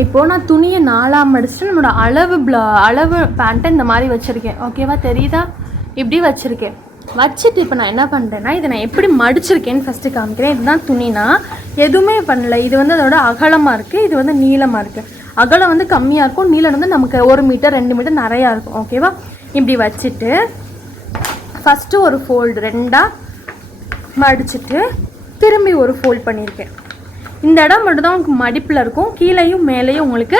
இப்போது நான் துணியை 4ஆக மடிச்சுட்டு நம்மளோட அளவு பேண்ட்டை இந்த மாதிரி வச்சுருக்கேன். ஓகேவா, தெரியுதா? இப்படி வச்சுருக்கேன். வச்சுட்டு இப்போ நான் என்ன பண்ணுறேன்னா, இதை நான் எப்படி மடிச்சிருக்கேன்னு ஃபஸ்ட்டு காமிக்கிறேன். இதுதான் துணினா எதுவுமே பண்ணல. இது வந்து அதோட அகலமாக இருக்குது, இது வந்து நீளமாக இருக்குது. அகலம் வந்து கம்மியாக இருக்கும், நீளம் வந்து நமக்கு 1 மீட்டர் 2 மீட்டர் நிறையா இருக்கும். ஓகேவா, இப்படி வச்சுட்டு ஃபஸ்ட்டு ஒரு ஃபோல்டு 2ஆக மடிச்சுட்டு திரும்பி ஒரு ஃபோல்ட் பண்ணியிருக்கேன். இந்த இடம் மட்டும் தான் உங்களுக்கு மடிப்பில் இருக்கும், கீழேயும் மேலேயும் உங்களுக்கு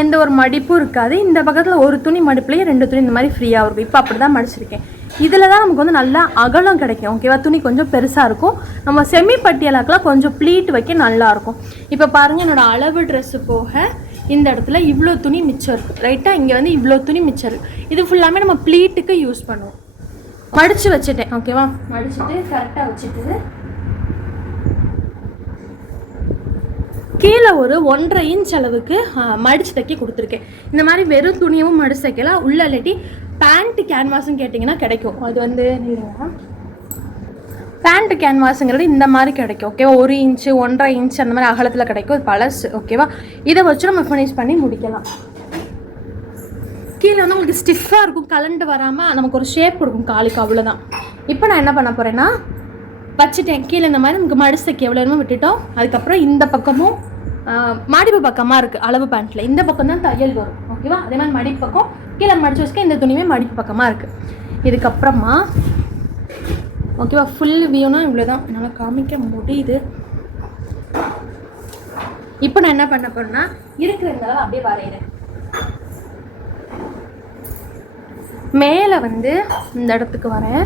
எந்த ஒரு மடிப்பும் இருக்காது. இந்த பக்கத்தில் ஒரு துணி மடிப்புலேயும் 2 துணி இந்த மாதிரி ஃப்ரீயாக இருக்கும். இப்போ அப்படி தான் மடிச்சிருக்கேன். இதில் தான் நமக்கு வந்து நல்லா அகலம் கிடைக்கும். ஓகேவா, துணி கொஞ்சம் பெருசாக இருக்கும். நம்ம செமி பட்டியலாக்கெலாம் கொஞ்சம் ப்ளீட் வைக்க நல்லாயிருக்கும். இப்போ பாருங்கள், என்னோடய அளவு ட்ரெஸ்ஸு போக இந்த இடத்துல இவ்வளோ துணி மிச்சம் இருக்குது. ரைட்டாக இங்கே வந்து இவ்வளோ துணி மிச்சம் இருக்குது. இது ஃபுல்லாமே நம்ம ப்ளீட்டுக்கு யூஸ் பண்ணுவோம். மடித்து வச்சுட்டேன். ஓகேவா, மடிச்சுட்டு கரெக்டாக வச்சுட்டு கீழே ஒரு 1.5 இன்ச் அளவுக்கு மடித்து தைக்க கொடுத்துருக்கேன். இந்த மாதிரி வெறும் துணியவும் மடித்து தைக்கலாம். உள்ள இல்லாட்டி பேண்ட்டு கேன்வாஸும் கேட்டிங்கன்னா கிடைக்கும். அது வந்து பேண்ட்டு கேன்வாஸுங்கிறது இந்த மாதிரி கிடைக்கும். ஓகேவா, 1 இன்ச்சு 1.5 இன்ச் அந்த மாதிரி அகலத்தில் கிடைக்கும். அது பழசு. ஓகேவா, இதை வச்சு நம்ம ஃபினிஷ் பண்ணி முடிக்கலாம். கீழே வந்து உங்களுக்கு ஸ்டிஃபாக இருக்கும், கலண்டு வராமல் நமக்கு ஒரு ஷேப் கொடுக்கும் காலுக்கு. அவ்வளோதான். இப்போ நான் என்ன பண்ண போகிறேன்னா, வச்சுட்டேன். கீழே இந்த மாதிரி நமக்கு மடிச்சு தைக்க எவ்வளோ வேணுமோ விட்டுட்டோம். அதுக்கப்புறம் இந்த பக்கமும் மடிப்பு பக்கமாக இருக்குது. அளவு பேண்ட்டில் இந்த பக்கம் தான் தையல் வரும். ஓகேவா, அதே மாதிரி மடிப்பு பக்கம் கீழே மடிச்சு வச்சுக்க. இந்த துணியுமே மடிப்பு பக்கமாக இருக்குது. இதுக்கப்புறமா ஓகேவா, ஃபுல் வியூனா இவ்வளோ தான் என்னால் காமிக்க முடியுது. இப்போ நான் என்ன பண்ண போகிறேன்னா, இருக்கிற இந்த அளவு அப்படியே வரைகிறேன். மேலே வந்து இந்த இடத்துக்கு வரேன்.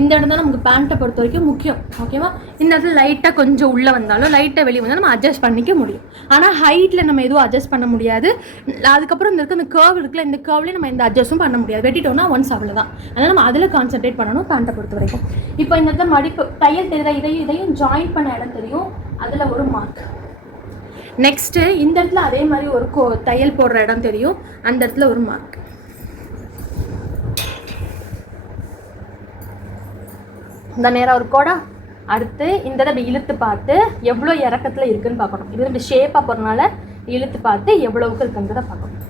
இந்த இடம் தான் நமக்கு பேண்ட்டை பொறுத்த வரைக்கும் முக்கியம். ஓகேவா, இந்த இடத்துல லைட்டாக கொஞ்சம் உள்ளே வந்தாலும் லைட்டாக வெளியே வந்தாலும் நம்ம அட்ஜஸ்ட் பண்ணிக்க முடியும். ஆனால் ஹைட்டில் நம்ம எதுவும் அட்ஜஸ்ட் பண்ண முடியாது. அதுக்கப்புறம் இந்த இருக்க இந்த கேர்வ் இருக்குல்ல, இந்த கேர்வ்லேயே நம்ம எந்த அட்ஜஸ்ட்டும் பண்ண முடியாது. வெட்டிட்டோம்னா ஒன்ஸ் அவ்வளோதான். அதனால் நம்ம அதில் கான்சென்ட்ரேட் பண்ணணும் பேண்ட்டை பொறுத்த வரைக்கும். இப்போ இந்த இடத்துல மடிப்பு தையல் தெரியுதா, இதையும் ஜாயின் பண்ண இடம் தெரியும், அதில் ஒரு மார்க். நெக்ஸ்ட்டு இந்த இடத்துல அதே மாதிரி ஒரு தையல் போடுற இடம் தெரியும், அந்த இடத்துல ஒரு மார்க். இந்த நேரம் ஒரு கோடா. அடுத்து இந்த இதை இழுத்து பார்த்து எவ்வளோ இறக்கத்தில் இருக்குதுன்னு பார்க்கணும். இது இப்படி ஷேப்பாக போகிறனால இழுத்து பார்த்து எவ்வளவுக்கு இருக்குன்றதை பார்க்கணும்.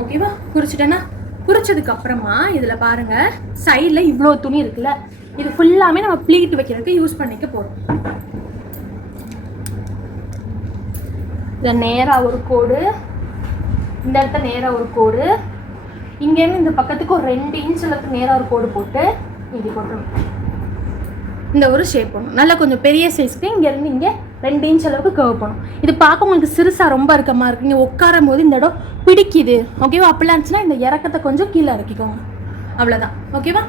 ஓகேவா, குறிச்சிட்டேன்னா குறிச்சதுக்கு அப்புறமா இதில் பாருங்கள், சைடில் இவ்வளோ துணி இருக்குல்ல, இது ஃபுல்லாமே நம்ம ப்ளீட் வைக்கிறதுக்கு யூஸ் பண்ணிக்க போகிறோம். இதை நேராக ஒரு கோடு, இந்த இடத்த நேராக ஒரு கோடு, இங்கேருந்து இந்த பக்கத்துக்கு ஒரு 2 இன்ச் அளவுக்கு நேராக ஒரு கோடு போட்டு இப்படி போட்டுருணும். இந்த ஒரு ஷேப் பண்ணணும். நல்லா கொஞ்சம் பெரிய சைஸ்க்கு இங்கேருந்து இங்கே 2 இன்ச் அளவுக்கு கர்வ் பண்ணணும். இது பார்க்க உங்களுக்கு சிறுசாக ரொம்ப இருக்கமாக இருக்குது. இங்கே உட்காரும் போது இந்த இடம் பிடிக்குது. ஓகேவா, அப்படிலாம் இருந்துச்சுன்னா இந்த இறக்கத்தை கொஞ்சம் கீழே இறக்கிக்கோங்க. அவ்வளோதான். ஓகேவா,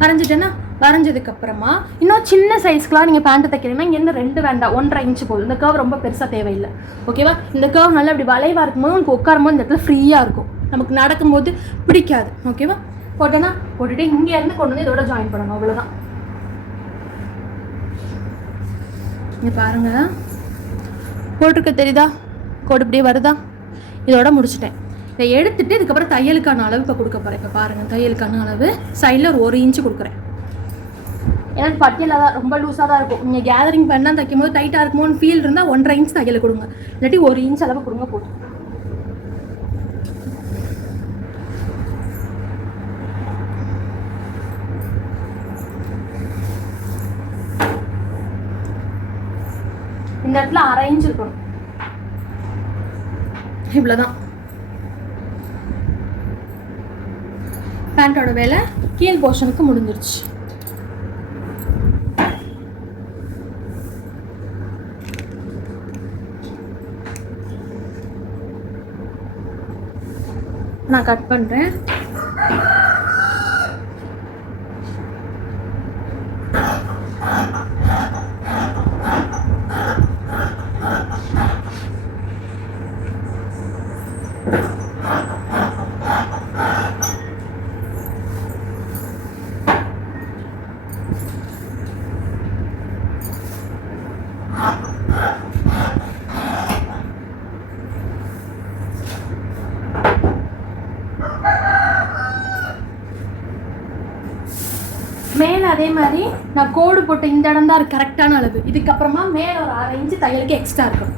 வரைஞ்சிட்டேன்னா வரைஞ்சதுக்கப்புறமா இன்னும் சின்ன சைஸ்க்குலாம் நீங்கள் பேண்ட்டு தைக்கிறீங்கன்னா இங்கேருந்து 2 வேண்டாம், 1.5 இன்ச்சு போதும். இந்த கர்வ் ரொம்ப பெருசாக தேவையில்லை. ஓகேவா, இந்த கர்வ் நல்லா இப்படி வளைவாக இருக்கும்போது உங்களுக்கு உட்காரும் போது இந்த இடத்துல ஃப்ரீயாக இருக்கும், நமக்கு நடக்கும்போது பிடிக்காது. ஓகேவா, போட்டேன்னா போட்டுட்டு இங்கேருந்து கொண்டு வந்து இதோட ஜாயின் பண்ணணும். அவ்வளோதான். இங்கே பாருங்கள், போட்டிருக்க தெரியுதா, கோடு இப்படியே வருதா. இதோட முடிச்சுட்டேன். இதை எடுத்துட்டு இதுக்கப்புறம் தையலுக்கான அளவு இப்போ கொடுக்க போகிறேன். இப்போ பாருங்கள், தையலுக்கான அளவு சைடில் ஒரு 1 இன்ச்சு கொடுக்குறேன். ஏன்னா பட்டியலாக தான் ரொம்ப லூஸாக தான் இருக்கும். நீங்கள் கேதரிங் பண்ணால் தைக்கும் போது டைட்டாக இருக்குமோன்னு ஃபீல் இருந்தால் 1.5 இன்ச் தையல் கொடுங்க, இல்லாட்டி 1 இன்ச் அளவு கொடுங்க போதும். இந்த இடத்துல 1/2 இன்ச் இருக்கணும். இவ்வளோதான் பேண்ட்டோட வேலை. கீழ் போர்ஷனுக்கு முடிஞ்சிருச்சு. நான் கட் பண்ணுறேன். அதே மாதிரி நான் கோடு போட்டு இந்த இடம் தான் கரெக்டான அளவு. இதுக்கப்புறமா மேலே ஒரு 1/2 இன்ச்சு தையலுக்கு எக்ஸ்ட்ரா இருக்கும்.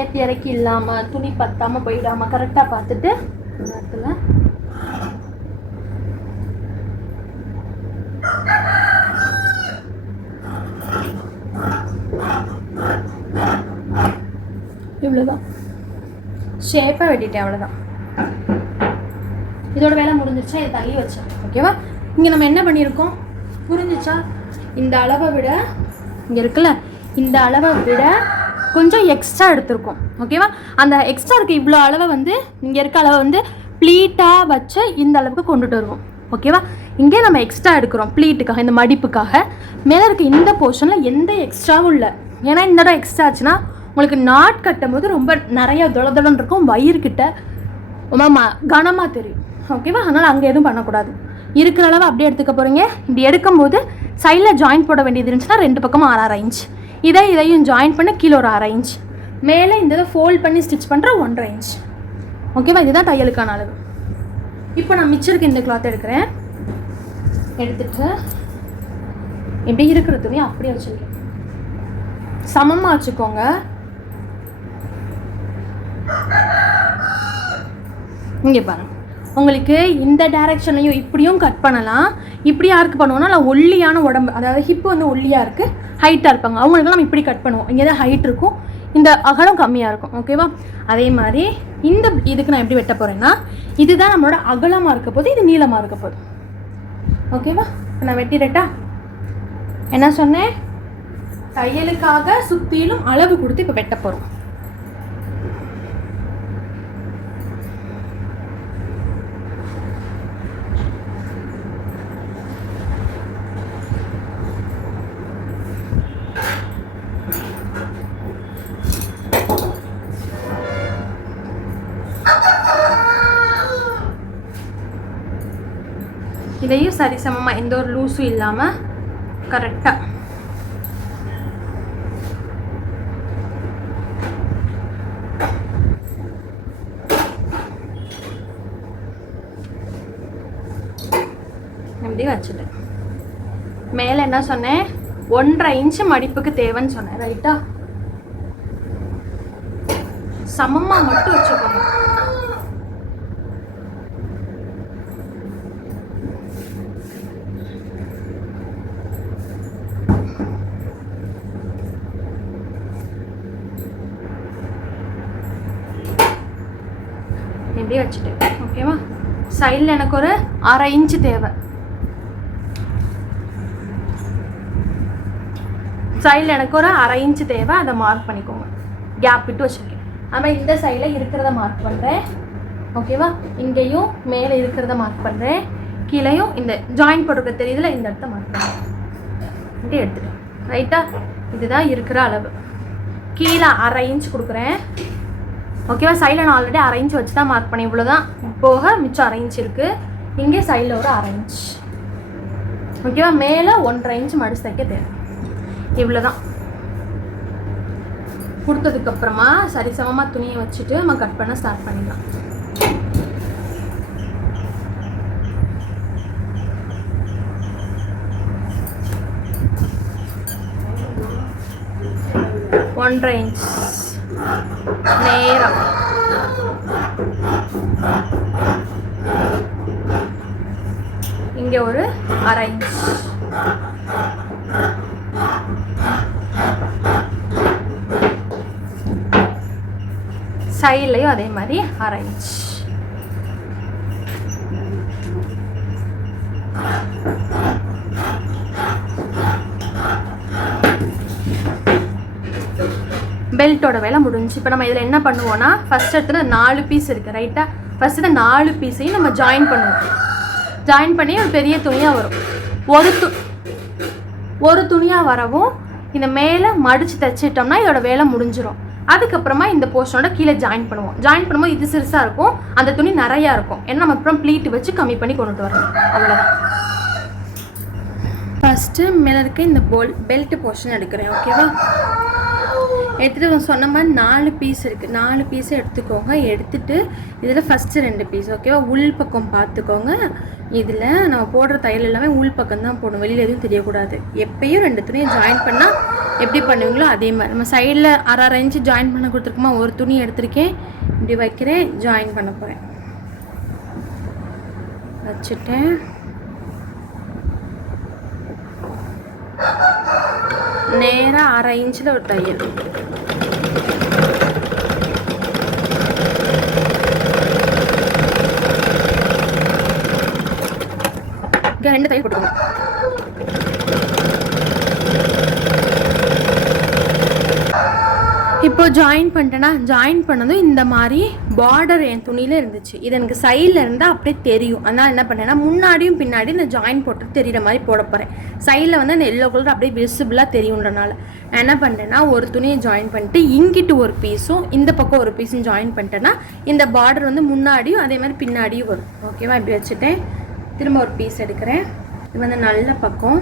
ஏற்றி இறக்கி இல்லாமல் துணி பத்தாமல் போயிடாமல் கரெக்டாக பார்த்துட்டு இடத்துல இவ்வளோதான் ஷேப்பாக வெட்டிட்டேன். அவ்வளோதான், இதோட வேலை முடிஞ்சிருச்சா? இதை தள்ளி வச்சேன். ஓகேவா? இங்கே நம்ம என்ன பண்ணியிருக்கோம் புரிஞ்சிச்சா? இந்த அளவை விட இங்கே இருக்குல்ல, இந்த அளவை விட கொஞ்சம் எக்ஸ்ட்ரா எடுத்திருக்கோம். ஓகேவா? அந்த எக்ஸ்ட்ரா இருக்க இவ்வளோ அளவை வந்து இங்கே இருக்க அளவை வந்து ப்ளீட்டாக வச்சு இந்த அளவுக்கு கொண்டுட்டு வருவோம். ஓகேவா? இங்கே நம்ம எக்ஸ்ட்ரா எடுக்கிறோம் ப்ளீட்டுக்காக, இந்த மடிப்புக்காக. மேலே இருக்க இந்த போர்ஷனில் எந்த எக்ஸ்ட்ராவும் இல்லை. ஏன்னா இந்த இடம் எக்ஸ்ட்ரா ஆச்சுன்னா உங்களுக்கு நாட் கட்டும் போது ரொம்ப நிறைய தொளதொளன்னு இருக்கும், வயிறுக்கிட்ட ரொம்ப கனமாக தெரியும். ஓகேவா? அதனால் அங்கே எதுவும் பண்ணக்கூடாது. இருக்கிற அளவு அப்படியே எடுத்துக்க போகிறீங்க. இப்படி எடுக்கும்போது சைடில் ஜாயின் போட வேண்டியது இருந்துச்சுன்னா 2 பக்கமும் 6 இன்ச், இதையும் ஜாயின் பண்ண கீழே ஒரு 1/2 இன்ச், மேலே இந்த இதை ஃபோல்ட் பண்ணி ஸ்டிச் பண்ணுற 1/2 இன்ச். ஓகேவா? இதுதான் தையலுக்கான அளவு. இப்போ நான் மிச்சருக்கு இந்த கிளாத் எடுக்கிறேன். எடுத்துட்டு எப்படி இருக்கிற துணி அப்படியே வச்சுருக்கேன். சமமாக வச்சுக்கோங்க. இங்கே பாருங்க, உங்களுக்கு இந்த டைரெக்ஷன்லையும் இப்படியும் கட் பண்ணலாம். இப்படி யாருக்கு பண்ணுவோம்னா நான் ஒல்லியான உடம்பு, அதாவது ஹிப்பு வந்து ஒல்லியாக இருக்குது, ஹைட்டாக இருப்பாங்க, அவங்களுக்கு நம்ம இப்படி கட் பண்ணுவோம். இங்கே தான் ஹைட் இருக்கும், இந்த அகலம் கம்மியாக இருக்கும். ஓகேவா? அதே மாதிரி இந்த இதுக்கு நான் எப்படி வெட்ட போகிறேன்னா, இதுதான் நம்மளோட அகலமாக இருக்க போது, இது நீளமாக இருக்க போது. ஓகேவா? நான் வெட்டிடட்டா? என்ன சொன்னேன்? தையலுக்காக சுற்றிலும் அளவு கொடுத்து இப்போ வெட்ட போகிறோம். இதையும் சரிசமமாக எந்த ஒரு லூஸும் இல்லாமல் கரெக்டாக இப்படி வச்சுட்டேன். மேலே என்ன சொன்னேன்? 1/2 இன்ச்சு மடிப்புக்கு தேவைன்னு சொன்னேன். ரைட்டா? சமமாக மட்டும் வச்சுக்கோங்க. இப்படி வச்சுட்டேன். ஓகேவா? சைடில் எனக்கு ஒரு 1/2 இன்ச்சு தேவை. சைடில் எனக்கு ஒரு 1/2 இன்ச்சு தேவை. அதை மார்க் பண்ணிக்கோங்க. கேப் விட்டு வச்சுருக்கேன். அதுமாதிரி இந்த சைடில் இருக்கிறத மார்க் பண்ணுறேன். ஓகேவா? இங்கேயும் மேலே இருக்கிறத மார்க் பண்ணுறேன். கீழேயும் இந்த ஜாயின் போட்டுக்க தெரியுதுல, இந்த இடத்த மார்க் பண்ணுறேன். இப்படி எடுத்துட்டேன். ரைட்டா? இதுதான் இருக்கிற அளவு. கீழே 1/2 இன்ச் கொடுக்குறேன். ஓகேவா? சைடில் நான் ஆல்ரெடி 1/2 இன்ச் வச்சு தான் மார்க் பண்ணேன். இவ்வளோ தான் போக மிச்சம் 1/2 இன்ச் இருக்குது. இங்கே சைடில் ஒரு 1/2 இன்ச். ஓகேவா? மேலே 1/2 இன்ச் மடிச்சு தைக்க தேவை. இவ்வளோ தான். கொடுத்ததுக்கப்புறமா சரிசமமாக துணியை வச்சுட்டு நம்ம கட் பண்ண ஸ்டார்ட் பண்ணிடலாம். ஒன்றரை இன்ச் நேரம். இங்கே ஒரு 1/2 இன்ச். சைட்லையும் அதே மாதிரி 1/2 இன்ச். பெல்ட்டோட வேலை முடிஞ்சு. இப்போ நம்ம இதில் என்ன பண்ணுவோம்னா, ஃபஸ்ட் இடத்துல 4 பீஸ் இருக்குது. ரைட்டாக? ஃபஸ்ட்டு இந்த 4 பீஸையும் நம்ம ஜாயின் பண்ணுவோம். ஜாயின் பண்ணி ஒரு பெரிய துணியாக வரும். ஒரு துணியாக வரவும் இந்த மேலே மடித்து தைச்சிட்டோம்னா இதோட வேலை முடிஞ்சிடும். அதுக்கப்புறமா இந்த போர்ஷனோட கீழே ஜாயின் பண்ணுவோம். ஜாயின் பண்ணும்போது இது சிறுசாக இருக்கும், அந்த துணி நிறையா இருக்கும். ஏன்னா நம்ம அப்புறம் ப்ளீட் வச்சு கம்மி பண்ணி கொண்டுட்டு வரணும். அவ்வளோதான். ஃபஸ்ட்டு மேலே இருக்க இந்த பெல்ட் போர்ஷன் எடுக்கிறேன். ஓகேவா? எடுத்துகிட்டு சொன்ன மாதிரி 4 பீஸ் இருக்குது. 4 பீஸை எடுத்துக்கோங்க. எடுத்துகிட்டு இதில் ஃபஸ்ட்டு 2 பீஸ் ஓகேவா உள் பக்கம் பார்த்துக்கோங்க. இதில் நம்ம போடுற தையல் எல்லாமே உள் பக்கம் தான் போடணும், வெளியில் எதுவும் தெரியக்கூடாது. எப்பயும் 2 துணியை ஜாயின் பண்ணால் எப்படி பண்ணுவீங்களோ அதே மாதிரி. நம்ம சைடில் 1/2 இன்ச்சு ஜாயின் பண்ண கொடுத்துருக்கோமா, ஒரு துணி எடுத்திருக்கேன், இப்படி வைக்கிறேன், ஜாயின் பண்ண போகிறேன். வச்சுட்டேன். நேராக 1/2 இன்ச்சில் ஒரு தையல். இங்கே 2 தையல் போட்டுக்கோங்க. இப்போ ஜாயின் பண்ணிட்டேன்னா, ஜாயின் பண்ணதும் இந்த மாதிரி பார்டர் என் துணியில் இருந்துச்சு. இது எனக்கு சைடில் இருந்தால் அப்படியே தெரியும். அதனால் என்ன பண்ணேன்னா, முன்னாடியும் பின்னாடி இந்த ஜாயின் போட்டு தெரிகிற மாதிரி போட போகிறேன். சைடில் வந்து அந்த எல்லோ கலர் அப்படியே விசிபிளாக தெரியுன்றனால நான் என்ன பண்ணுறேன்னா, ஒரு துணியை ஜாயின் பண்ணிட்டு இங்கிட்டு ஒரு பீஸும் இந்த பக்கம் ஒரு பீஸும் ஜாயின் பண்ணிட்டேன்னா இந்த பார்டர் வந்து முன்னாடியும் அதே மாதிரி பின்னாடியும் வரும். ஓகேவா? இப்படி வச்சுட்டேன். திரும்ப ஒரு பீஸ் எடுக்கிறேன். இது வந்து நல்ல பக்கம்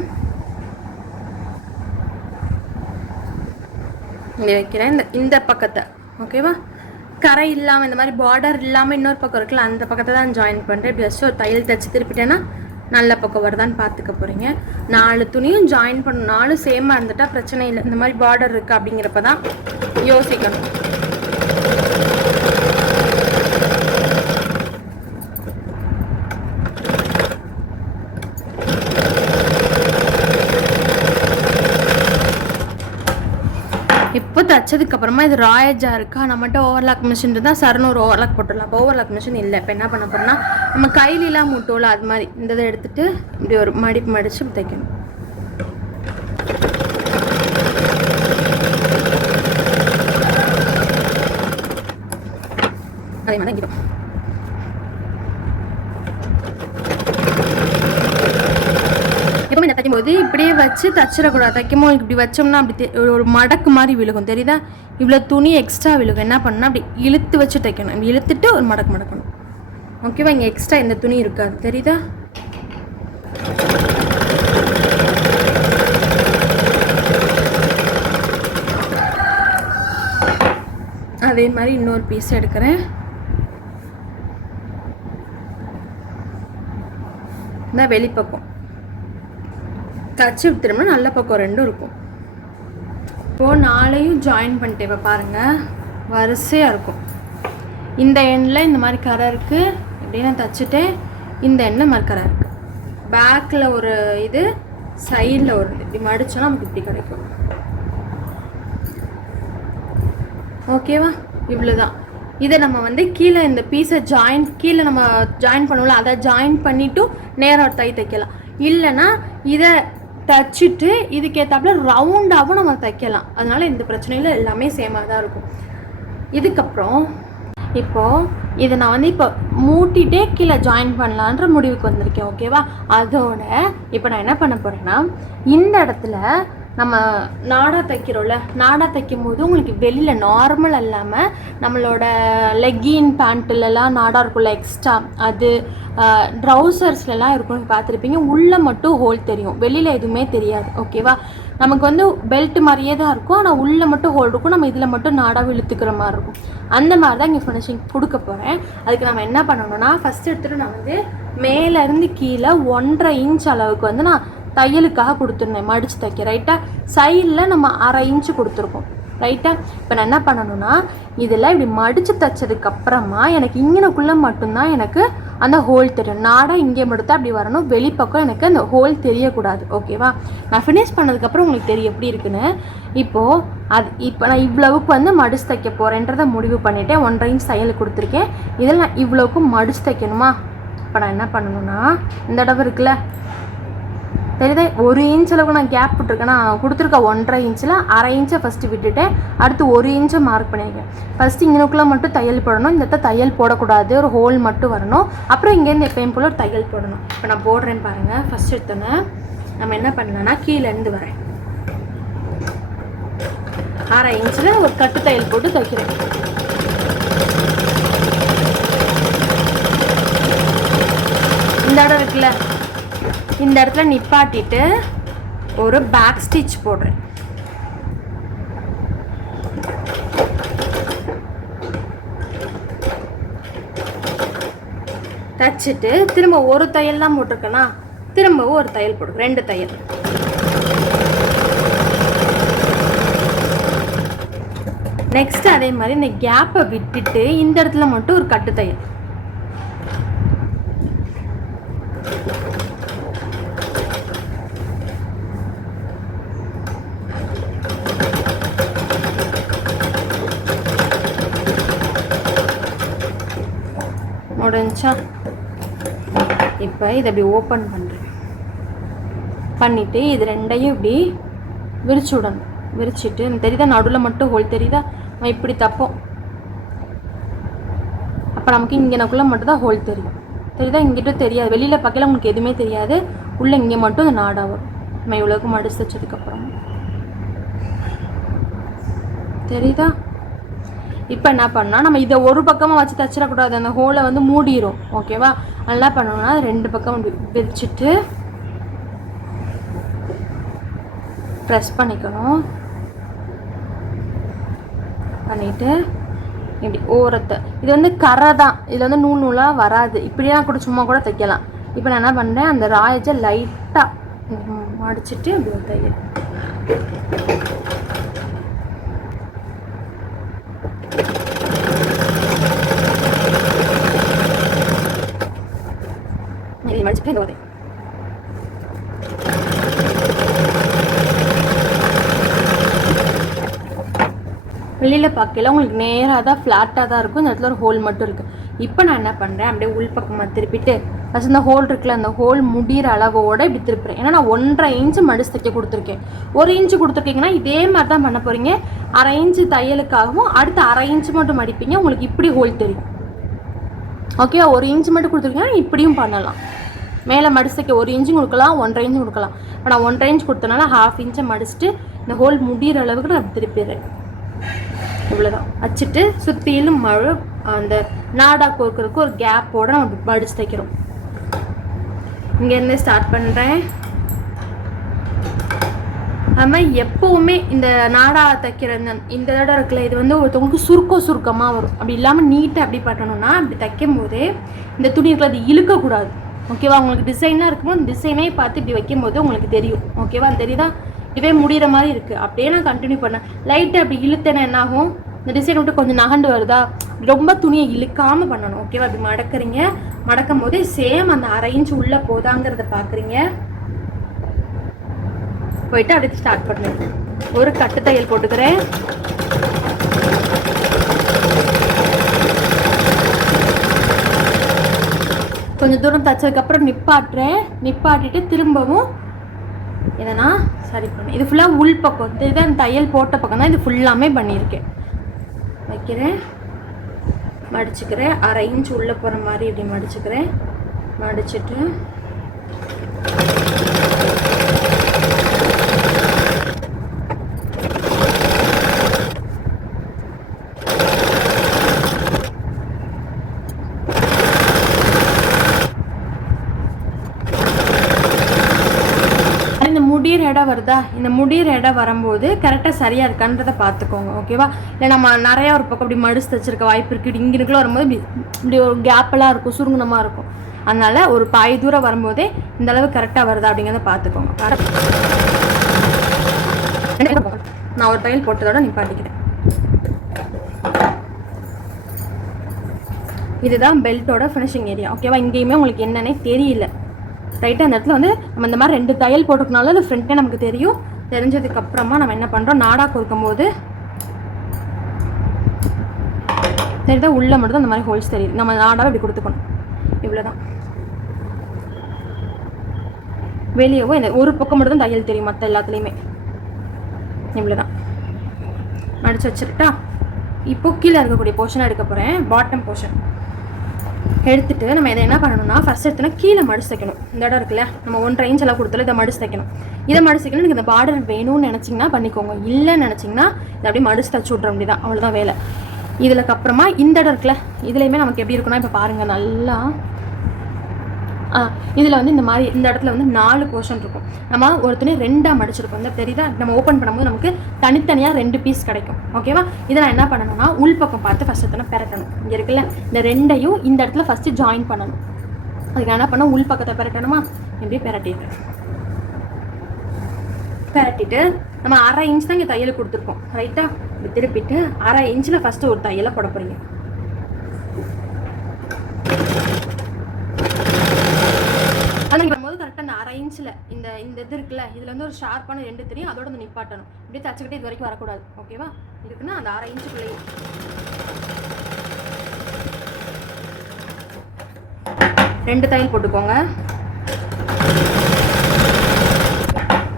இங்கே வைக்கிறேன். இந்த பக்கத்தை ஓகேவா, கரை இல்லாமல் இந்த மாதிரி பார்டர் இல்லாமல் இன்னொரு பக்கம் இருக்குல்ல, அந்த பக்கத்தை தான் ஜாயின் பண்ணுறேன். இப்படி ஜஸ்ட் ஒரு தையல் தைச்சி திருப்பிட்டேன்னா நல்ல பக்கம் வருதான்னு பார்த்துக்க போகிறீங்க. 4 துணியும் ஜாயின் பண்ணணும். 4 சேமாக இருந்துட்டால் பிரச்சனை இல்லை. இந்த மாதிரி பார்டர் இருக்குது அப்படிங்கிறப்ப தான் யோசிக்கணும். இப்போ தைச்சதுக்கப்புறமா இது ராயஜா இருக்கா, நம்மகிட்ட ஓவர்லாக் மிஷின் இருந்தால் சரணும் ஒரு ஓவர்லாக் போட்டுடலாம். இப்போ ஓவர்லாக் மிஷின் இல்லை. இப்போ என்ன பண்ண போகிறோம்னா, நம்ம கையிலலாம் முட்டோல அது மாதிரி இந்த இதை எடுத்துகிட்டு இப்படி ஒரு மடிப்பு மடித்து தைக்கணும். அதே மாதிரி இங்கே எப்பவுமே தைக்கும் போது இப்படியே வச்சு தச்சிடக்கூடாது. தைக்கும்போது இப்படி வச்சோம்னா அப்படி ஒரு மடக்கு மாதிரி விழுகும், தெரியுதா? இவ்வளோ துணி எக்ஸ்ட்ரா விழுகும். என்ன பண்ணால் அப்படி இழுத்து வச்சு தைக்கணும். இப்படி இழுத்துட்டு ஒரு மடக்கு மடக்கணும். ஓகேவா? இங்கே எக்ஸ்ட்ரா இந்த துணி இருக்காது, தெரியுதா? அதே மாதிரி இன்னொரு பீஸ் எடுக்கிறேன். இந்த வெளிப்பக்கம் தச்சு விட்டுரும்னா நல்ல பக்கம் 2 இருக்கும். இப்போது 4ஐயும் ஜாயின் பண்ணிட்டு இப்போ பாருங்கள் வரிசையாக இருக்கும். இந்த எண்ணில் இந்த மாதிரி கரை இருக்குது, இப்படின்னு தச்சுட்டேன். இந்த எண்ணில் மாதிரி கரை இருக்குது. பேக்கில் ஒரு இது, சைடில் ஒரு இது, இப்படி மடித்தோன்னா நமக்கு இப்படி கிடைக்கும். ஓகேவா? இவ்வளோதான். இதை நம்ம வந்து கீழே இந்த பீஸை கீழே நம்ம ஜாயின் பண்ணுவோம்ல, அதை ஜாயின் பண்ணிவிட்டு நேராக தைக்கலாம். இல்லைன்னா இதை தச்சுட்டு இதுக்கேற்றாப்புல ரவுண்டாகவும் நம்ம தைக்கலாம். அதனால் இந்த பிரச்சனையில் எல்லாமே சேமாக தான் இருக்கும். இதுக்கப்புறம் இப்போது இதை நான் வந்து இப்போ மூட்டிகிட்டே கீழே ஜாயின் பண்ணலான்ற முடிவுக்கு வந்திருக்கேன். ஓகேவா? அதோட இப்போ நான் என்ன பண்ண போகிறேன்னா, இந்த இடத்துல நம்ம நாடா தைக்கிறோம்ல, நாடா தைக்கும் போது உங்களுக்கு வெளியில் நார்மல் இல்லாமல் நம்மளோட லெக்கின் பேண்ட்டுலலாம் நாடா இருக்கும்ல எக்ஸ்ட்ரா, அது ட்ரௌசர்ஸ்லாம் இருக்கும் பார்த்துருப்பீங்க. உள்ளே மட்டும் ஹோல் தெரியும், வெளியில் எதுவுமே தெரியாது. ஓகேவா? நமக்கு வந்து பெல்ட் மாதிரியே தான் இருக்கும், ஆனால் உள்ளே மட்டும் ஹோல் இருக்கும். நம்ம இதில் மட்டும் நாடாக இழுத்துக்கிற மாதிரி இருக்கும். அந்த மாதிரி தான் இங்கே ஃபினிஷிங் கொடுக்க போகிறேன். அதுக்கு நம்ம என்ன பண்ணணும்னா, ஃபஸ்ட்டு எடுத்துகிட்டு நான் வந்து மேலேருந்து கீழே 1.5 இன்ச் அளவுக்கு வந்து நான் தையலுக்காக கொடுத்துருந்தேன் மடித்து தைக்க. ரைட்டாக சைடில் நம்ம 1/2 இன்ச்சு கொடுத்துருக்கோம். ரைட்டாக இப்போ நான் என்ன பண்ணணும்னா, இதில் இப்படி மடித்து தைச்சதுக்கப்புறமா எனக்கு இங்கனக்குள்ளே மட்டும்தான் எனக்கு அந்த ஹோல் தெரியும். நாடாக இங்கே மட்டும் தான் அப்படி வரணும், வெளிப்பக்கம் எனக்கு அந்த ஹோல் தெரியக்கூடாது. ஓகேவா? நான் ஃபினிஷ் பண்ணதுக்கப்புறம் உங்களுக்கு தெரியும் எப்படி இருக்குன்னு. இப்போ நான் இவ்வளவுக்கு வந்து மடித்து தைக்க போகிறேன்றதை முடிவு பண்ணிவிட்டேன். 1.5 இன்ச் தையல் கொடுத்துருக்கேன். இதில் நான் இவ்வளோக்கும் மடித்து தைக்கணுமா? இப்போ நான் என்ன பண்ணணும்னா, இந்த இடம் இருக்குல்ல தெரியுதா, 1 இன்ச் அளவுக்கு நான் கேப் விட்டுருக்கேன். நான் கொடுத்துருக்க 1.5 இன்ச்சில் 1/2 இன்ச்சை ஃபஸ்ட்டு விட்டுட்டேன். அடுத்து 1 இன்ச்சை மார்க் பண்ணியிருக்கேன். ஃபஸ்ட்டு இங்கனுக்குள்ளே மட்டும் தையல் போடணும். இந்த இடத்த தையல் போடக்கூடாது, ஒரு ஹோல் மட்டும் வரணும். அப்புறம் இங்கேருந்து எப்பயும் போல் ஒரு தையல் போடணும். இப்போ நான் போடுறேன்னு பாருங்கள். ஃபஸ்ட் எடுத்தோன்னே நம்ம என்ன பண்ணலான்னா, கீழேருந்து வரேன். 1/2 இன்ச்சில் ஒரு கட்டு தையல் போட்டு தைக்கிறேன். இந்த இடம் இருக்குல்ல, இந்த இடத்துல நிப்பாட்டிட்டு ஒரு பேக் ஸ்டிச் போடுறேன். தச்சுட்டு திரும்ப ஒரு தையல் தான் போட்டிருக்கேன்னா, திரும்பவும் ஒரு தையல் போடுறேன், 2 தையல். நெக்ஸ்ட் அதே மாதிரி இந்த கேப்பை விட்டுட்டு இந்த இடத்துல மட்டும் ஒரு கட்டு தையல். முடிஞ்சா இப்போ இதை அப்படி ஓப்பன் பண்ணுறேன். பண்ணிவிட்டு இது ரெண்டையும் இப்படி விரிச்சு விடணும். விரிச்சிட்டு தெரியுதா, நடுவில் மட்டும் ஹோல் தெரியுதா, நம்ம இப்படி தப்போம். அப்போ நமக்கு இங்கேனக்குள்ளே மட்டும் தான் ஹோல் தெரியும். தெரியுதா, இங்கிட்ட தெரியாது, வெளியில் பார்க்கல உங்களுக்கு எதுவுமே தெரியாது. உள்ளே இங்கே மட்டும் இந்த நாடா வரும். நம்ம இவ்வளோக்கு மடிச்சு வச்சதுக்கப்புறம் தெரியுதா. இப்போ என்ன பண்ணால் நம்ம இதை ஒரு பக்கமாக வச்சு தச்சிடக்கூடாது, அந்த ஹோலை வந்து மூடிடும். ஓகேவா, நல்லா பண்ணணும்னா 2 பக்கம் விரிச்சிட்டு ப்ரெஸ் பண்ணிக்கணும். பண்ணிவிட்டு இப்படி ஓரத்தை, இது வந்து கரை தான், இதில் வந்து நூல் நூலாக வராது. இப்படிலாம் கூட சும்மா கூட தைக்கலாம். இப்போ நான் என்ன பண்ணுறேன், அந்த ராயஜை லைட்டாக மடிச்சிட்டு இப்படி ஒரு தையல். மடிச்சுட்டு இந்த வெளியில் பார்க்கல உங்களுக்கு நேராக தான் ஃப்ளாட்டாக தான் இருக்கும். இந்த இடத்துல ஒரு ஹோல் மட்டும் இருக்குது. இப்போ நான் என்ன பண்ணுறேன், அப்படியே உள்பக்கமாக திருப்பிட்டு ஃபஸ்ட் இந்த ஹோல் இருக்குல்ல, அந்த ஹோல் முடிகிற அளவோடு இப்படி திருப்புறேன். ஏன்னா நான் 1.5 இன்ச்சு மடிச்சு தைக்க கொடுத்துருக்கேன். 1 இன்ச்சு கொடுத்துருக்கீங்கன்னா இதே மாதிரி தான் பண்ண போகிறீங்க. 1/2 இன்ச்சு தையலுக்காகவும் அடுத்து 1/2 இன்ச்சு மட்டும் மடிப்பீங்க. உங்களுக்கு இப்படி ஹோல் தெரியும். ஓகே, 1 இன்ச்சு மட்டும் கொடுத்துருக்கீங்கன்னா இப்படியும் பண்ணலாம். மேலே மடிச்சு தைக்க 1 இன்ச்சும் கொடுக்கலாம், 1.5 இன்ச்சும் கொடுக்கலாம். இப்போ நான் 1.5 இன்ச் கொடுத்தனால 1/2 இன்ச்சை மடிச்சுட்டு இந்த ஹோல் முடிகிற அளவுக்கு நான் திருப்பிடுறேன். இவ்வளோதான். வச்சுட்டு சுற்றிலும் மழை அந்த நாடா கோர்க்கறதுக்கு ஒரு கேப்போடு நம்ம மடிச்சு தைக்கிறோம். இங்கேருந்து ஸ்டார்ட் பண்ணுறேன். அது மாதிரி எப்போவுமே இந்த நாடா தைக்கிற இந்த இடம் இருக்குல்ல, இது வந்து ஒருத்தவங்களுக்கு சுருக்கமாக வரும். அப்படி இல்லாமல் நீட்டாக அப்படி பண்ணணும்னா அப்படி தைக்கும் போதே இந்த துணி இருக்குல்ல, அது இழுக்கக்கூடாது. ஓகேவா, உங்களுக்கு டிசைனாக இருக்கும்போது அந்த டிசைனே பார்த்து இப்படி வைக்கும் போது உங்களுக்கு தெரியும். ஓகேவா, தெரியுதா, இதுவே முடிகிற மாதிரி இருக்குது. அப்படியே நான் கண்டினியூ பண்ணேன். லைட்டாக அப்படி இழுத்தேன்னா என்ன ஆகும், இந்த டிசைன் விட்டு கொஞ்சம் நகண்டு வருதா, ரொம்ப துணியை இழுக்காமல் பண்ணணும். ஓகேவா, அப்படி மடக்குறீங்க. மடக்கும் போதே சேம் அந்த 1/2 இன்ச் உள்ளே போதாங்கிறத பார்க்குறீங்க. போயிட்டு அப்படியே ஸ்டார்ட் பண்ணுங்க. ஒரு கட்டு தையல் போட்டுக்கிறேன். கொஞ்சம் தூரம் தைச்சதுக்கப்புறம் நிப்பாட்டுறேன். நிப்பாட்டிட்டு திரும்பவும் இதனா சரி பண்ணி, இது ஃபுல்லாக உள் பக்கம், இதுதான் தையல் போட்ட பக்கம் தான், இது ஃபுல்லாமே பண்ணியிருக்கேன். வைக்கிறேன், மடிச்சுக்கிறேன். 1/2 இன்ச் உள்ளே போகிற மாதிரி இப்படி மடிச்சுக்கிறேன். மடிச்சுட்டு முடிகிற இடம் வருதா, இந்த முடிகிற இடம் வரும்போது கரெக்டாக சரியாக இருக்கான்றதை பார்த்துக்கோங்க. ஓகேவா, இல்லை நம்ம நிறையா ஒரு பக்கம் இப்படி மடிச்சு தைச்சிருக்க வாய்ப்பு இருக்குது. இங்கேக்குள்ளே வரும்போது இப்படி ஒரு கேப்பெல்லாம் இருக்கும், சுருங்குனமாக இருக்கும். அதனால் ஒரு பாய் தூரம் வரும்போதே இந்த அளவு கரெக்டாக வருதா அப்படிங்கிறத பார்த்துக்கோங்க. நான் ஒரு தையல் போட்டதோட நிப்பாட்டிக்கிறேன். இதுதான் பெல்ட்டோட ஃபினிஷிங் ஏரியா. ஓகேவா, இங்கேயுமே உங்களுக்கு என்னன்னே தெரியல. ரைட்டாக அந்த இடத்துல வந்து நம்ம இந்த மாதிரி 2 தையல் போட்டுக்கனால அது ஃப்ரண்ட்டே நமக்கு தெரியும். தெரிஞ்சதுக்கப்புறமா நம்ம என்ன பண்ணுறோம், நாடா கோர்க்கும் போது தெரியுதா, உள்ளே மட்டும் தான் அந்த மாதிரி ஹோல்ஸ் தெரியுது. நம்ம நாடாவை இப்படி கொடுத்துக்கணும். இவ்வளோதான். வெளியவும் இந்த ஒரு பக்கம் மட்டும் தான் தையல் தெரியும், மற்ற எல்லாத்துலேயுமே. இவ்வளோதான். மடிச்சு வச்சுருட்டா. இப்போ கீழே இருக்கக்கூடிய போர்ஷனை எடுக்க போகிறேன், பாட்டம் போர்ஷன். எடுத்துட்டு நம்ம இதை என்ன பண்ணணும்னா ஃபர்ஸ்ட் எடுத்தோன்னா கீழே மடிச்சு தைக்கணும். இந்த இடம் இருக்குல்ல, நம்ம 1.5 இன்ச் எல்லாம் கொடுத்தாலும் இதை மடிச்சு தைக்கணும். இதை மடிச்சு தைக்கணும். எனக்கு இந்த பார்டர் வேணும்னு நினச்சிங்கன்னா பண்ணிக்கோங்க, இல்லைன்னு நினச்சிங்கன்னா இதை அப்படியே மடிச்சு தச்சு விட்ற வேண்டியதான், அவ்வளோதான் வேலை. இதுக்கு அப்புறமா இந்த இடம் இருக்குல்ல, இதுலேயுமே நமக்கு எப்படி இருக்குன்னா இப்போ பாருங்கள் நல்லா இதில் வந்து இந்த மாதிரி இந்த இடத்துல வந்து 4 போர்ஷன் இருக்கும். நம்ம ஒரு துணி 2ஆக மடிச்சிருக்கோம். இந்த தெரியுதா, நம்ம ஓப்பன் பண்ணும்போது நமக்கு தனித்தனியாக 2 பீஸ் கிடைக்கும். ஓகேவா, இதை நான் என்ன பண்ணணும்னா உள்பக்கம் பார்த்து ஃபஸ்ட் எத்தனை பெரட்டணும். இங்கே இருக்குல்ல, இந்த 2ஐயும் இந்த இடத்துல ஃபஸ்ட்டு ஜாயின் பண்ணணும். அதுக்கு என்ன பண்ண, உள் பக்கத்தை பெரட்டணுமா, இப்படி பெரட்டிட்டு நம்ம 1/2 இன்ச் தான் இங்கே தையல் கொடுத்துருக்கோம். ரைட்டாக இப்படி திருப்பிட்டு 1/2 இன்ச்சில் ஃபஸ்ட்டு ஒரு தையலை போட போகிறீங்க. அது பண்ணும்போது கரெக்டாக அந்த 1/2 இன்ச்சில் இந்த இது இருக்குல்ல, இதில் வந்து ஒரு ஷார்ப்பான 2 தெரியும், அதோட வந்து நிப்பாட்டணும். இப்படியே தச்சுக்கிட்டே இது வரைக்கும் வரக்கூடாது. ஓகேவா, இருக்குன்னா அந்த 1/2 இன்ச்சுக்குள்ளேயே 2 தையல் போட்டுக்கோங்க.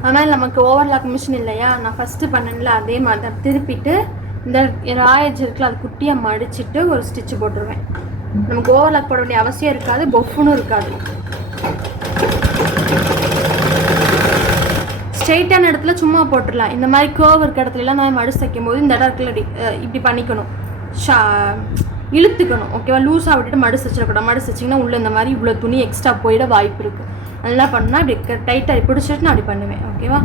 ஆனால் நமக்கு ஓவர்லாக் மிஷின் இல்லையா, நான் ஃபஸ்ட்டு பண்ணல அதே மாதிரி தான் திருப்பிட்டு இந்த ராயஜ் இருக்குல்ல, அது குட்டியாக மடிச்சுட்டு ஒரு ஸ்டிச்சு போட்டுருவேன். நமக்கு ஓவர்லாக் போட வேண்டிய அவசியம் இருக்காது, பொஃப்னும் இருக்காது. ஸ்ட்ரெயிட்டான இடத்துல சும்மா போட்டுடலாம். இந்த மாதிரி கேர்வ் இருக்க இடத்துலலாம் நான் மடிச்சு தைக்கும் போது இந்த இடத்துல இப்படி பண்ணிக்கணும், இழுத்துக்கணும். ஓகேவா, லூஸாக விட்டுட்டு மடிச்சு வச்சிடக்கூடாது. மடிச்சு வச்சிங்கன்னா உள்ளே இந்த மாதிரி இவ்வளோ துணி எக்ஸ்ட்ரா போயிட வாய்ப்பு இருக்குது. நல்லா பண்ணால் இப்படி டைட்டாக பிடிச்சிட்டு நான் அப்படி பண்ணுவேன். ஓகேவா,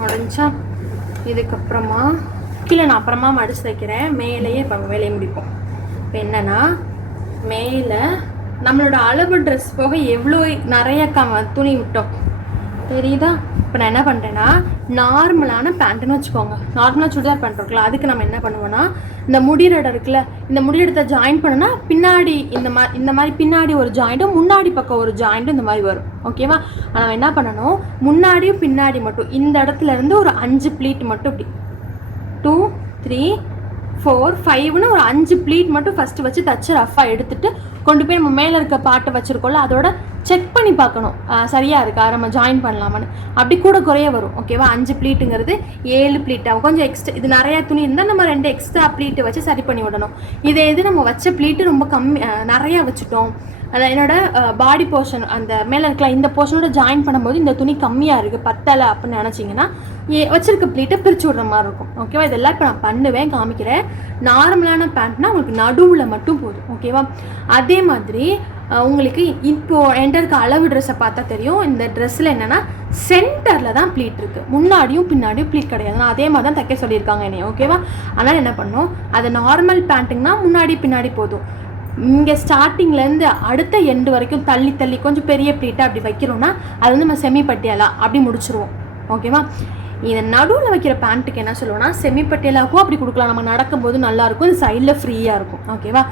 முடிஞ்சா இதுக்கப்புறமா கீழே நான் அப்புறமா மடிச்சு தைக்கிறேன். மேலேயே இப்போ வேலையை முடிப்போம். இப்போ என்னென்னா மேலே நம்மளோட அளவு ட்ரெஸ் போக எவ்வளோ நிறைய துணி விட்டோம் தெரியுதா. இப்போ நான் என்ன பண்ணுறேன்னா நார்மலான பேண்ட்டுன்னு வச்சுக்கோங்க, நார்மலாக சுடிதார் பேண்ட் இருக்குல்ல, அதுக்கு நம்ம என்ன பண்ணுவோன்னா இந்த முடியிட இருக்குல்ல, இந்த முடியிடத்தை ஜாயின் பண்ணோன்னா பின்னாடி இந்த மாதிரி பின்னாடி ஒரு ஜாயிண்ட்டும் முன்னாடி பக்கம் ஒரு ஜாயிண்ட்டும் இந்த மாதிரி வரும். ஓகேவா, ஆனால் என்ன பண்ணணும், முன்னாடியும் பின்னாடி மட்டும் இந்த இடத்துல இருந்து ஒரு 5 ப்ளீட் மட்டும் இப்படி 2 3 4 5ன்னு ஒரு 5 ப்ளீட் மட்டும் ஃபஸ்ட்டு வச்சு தச்சு ரஃபாக எடுத்துகிட்டு கொண்டு போய் நம்ம மேலே இருக்க பாட்டை வச்சுருக்கோம்ல, அதோட செக் பண்ணி பார்க்கணும் சரியாக இருக்கா, நம்ம ஜாயின் பண்ணலாமான்னு. அப்படி கூட குறைய வரும். ஓகேவா, 5 ப்ளீட்டுங்கிறது 7 ப்ளீட் ஆகும். கொஞ்சம் எக்ஸ்ட்ரா இது நிறையா துணி இருந்தால் நம்ம 2 எக்ஸ்ட்ரா ப்ளீட்டு வச்சு சரி பண்ணி விடணும். இதே இது நம்ம வச்ச ப்ளீட்டு ரொம்ப கம்மி நிறையா வச்சுட்டோம், அதை என்னோட பாடி போர்ஷன் அந்த மேலே இருக்கலாம் இந்த போர்ஷனோட ஜாயின் பண்ணும்போது இந்த துணி கம்மியாக இருக்குது பத்தலை அப்படின்னு நினச்சிங்கன்னா வச்சிருக்க ப்ளீட்டை பிரித்து விடுற மாதிரி இருக்கும். ஓகேவா, இதெல்லாம் இப்போ நான் பண்ணுவேன், காமிக்கிறேன். நார்மலான பேண்ட்னா உங்களுக்கு நடுவில் மட்டும் போதும். ஓகேவா, அதே மாதிரி உங்களுக்கு இப்போது என்கிட்ட இருக்க அளவு ட்ரெஸ்ஸை பார்த்தா தெரியும். இந்த ட்ரெஸ்ஸில் என்னென்னா சென்டரில் தான் ப்ளீட் இருக்குது, முன்னாடியும் பின்னாடியும் ப்ளீட் கிடையாது. நான் அதே மாதிரி தான் தைக்க சொல்லியிருக்காங்க என்னைய. ஓகேவா, அதனால் என்ன பண்ணணும், அது நார்மல் பேண்ட்டுங்கன்னா முன்னாடி பின்னாடி போதும். இங்கே ஸ்டார்டிங்லேருந்து அடுத்த எண்டு வரைக்கும் தள்ளி தள்ளி கொஞ்சம் பெரிய ப்ளீட்டாக அப்படி வைக்கிறோன்னா அது வந்து நம்ம செமி பட்டியாலா அப்படி முடிச்சிருவோம். ஓகேவா, இதை நடுவில் வைக்கிற பேண்ட்டுக்கு என்ன சொல்லுவோம்னா செமி பட்டியாலாக்கும் அப்படி கொடுக்கலாம், நம்ம நடக்கும்போது நல்லாயிருக்கும், இது சைடில் ஃப்ரீயாக இருக்கும். ஓகேவா,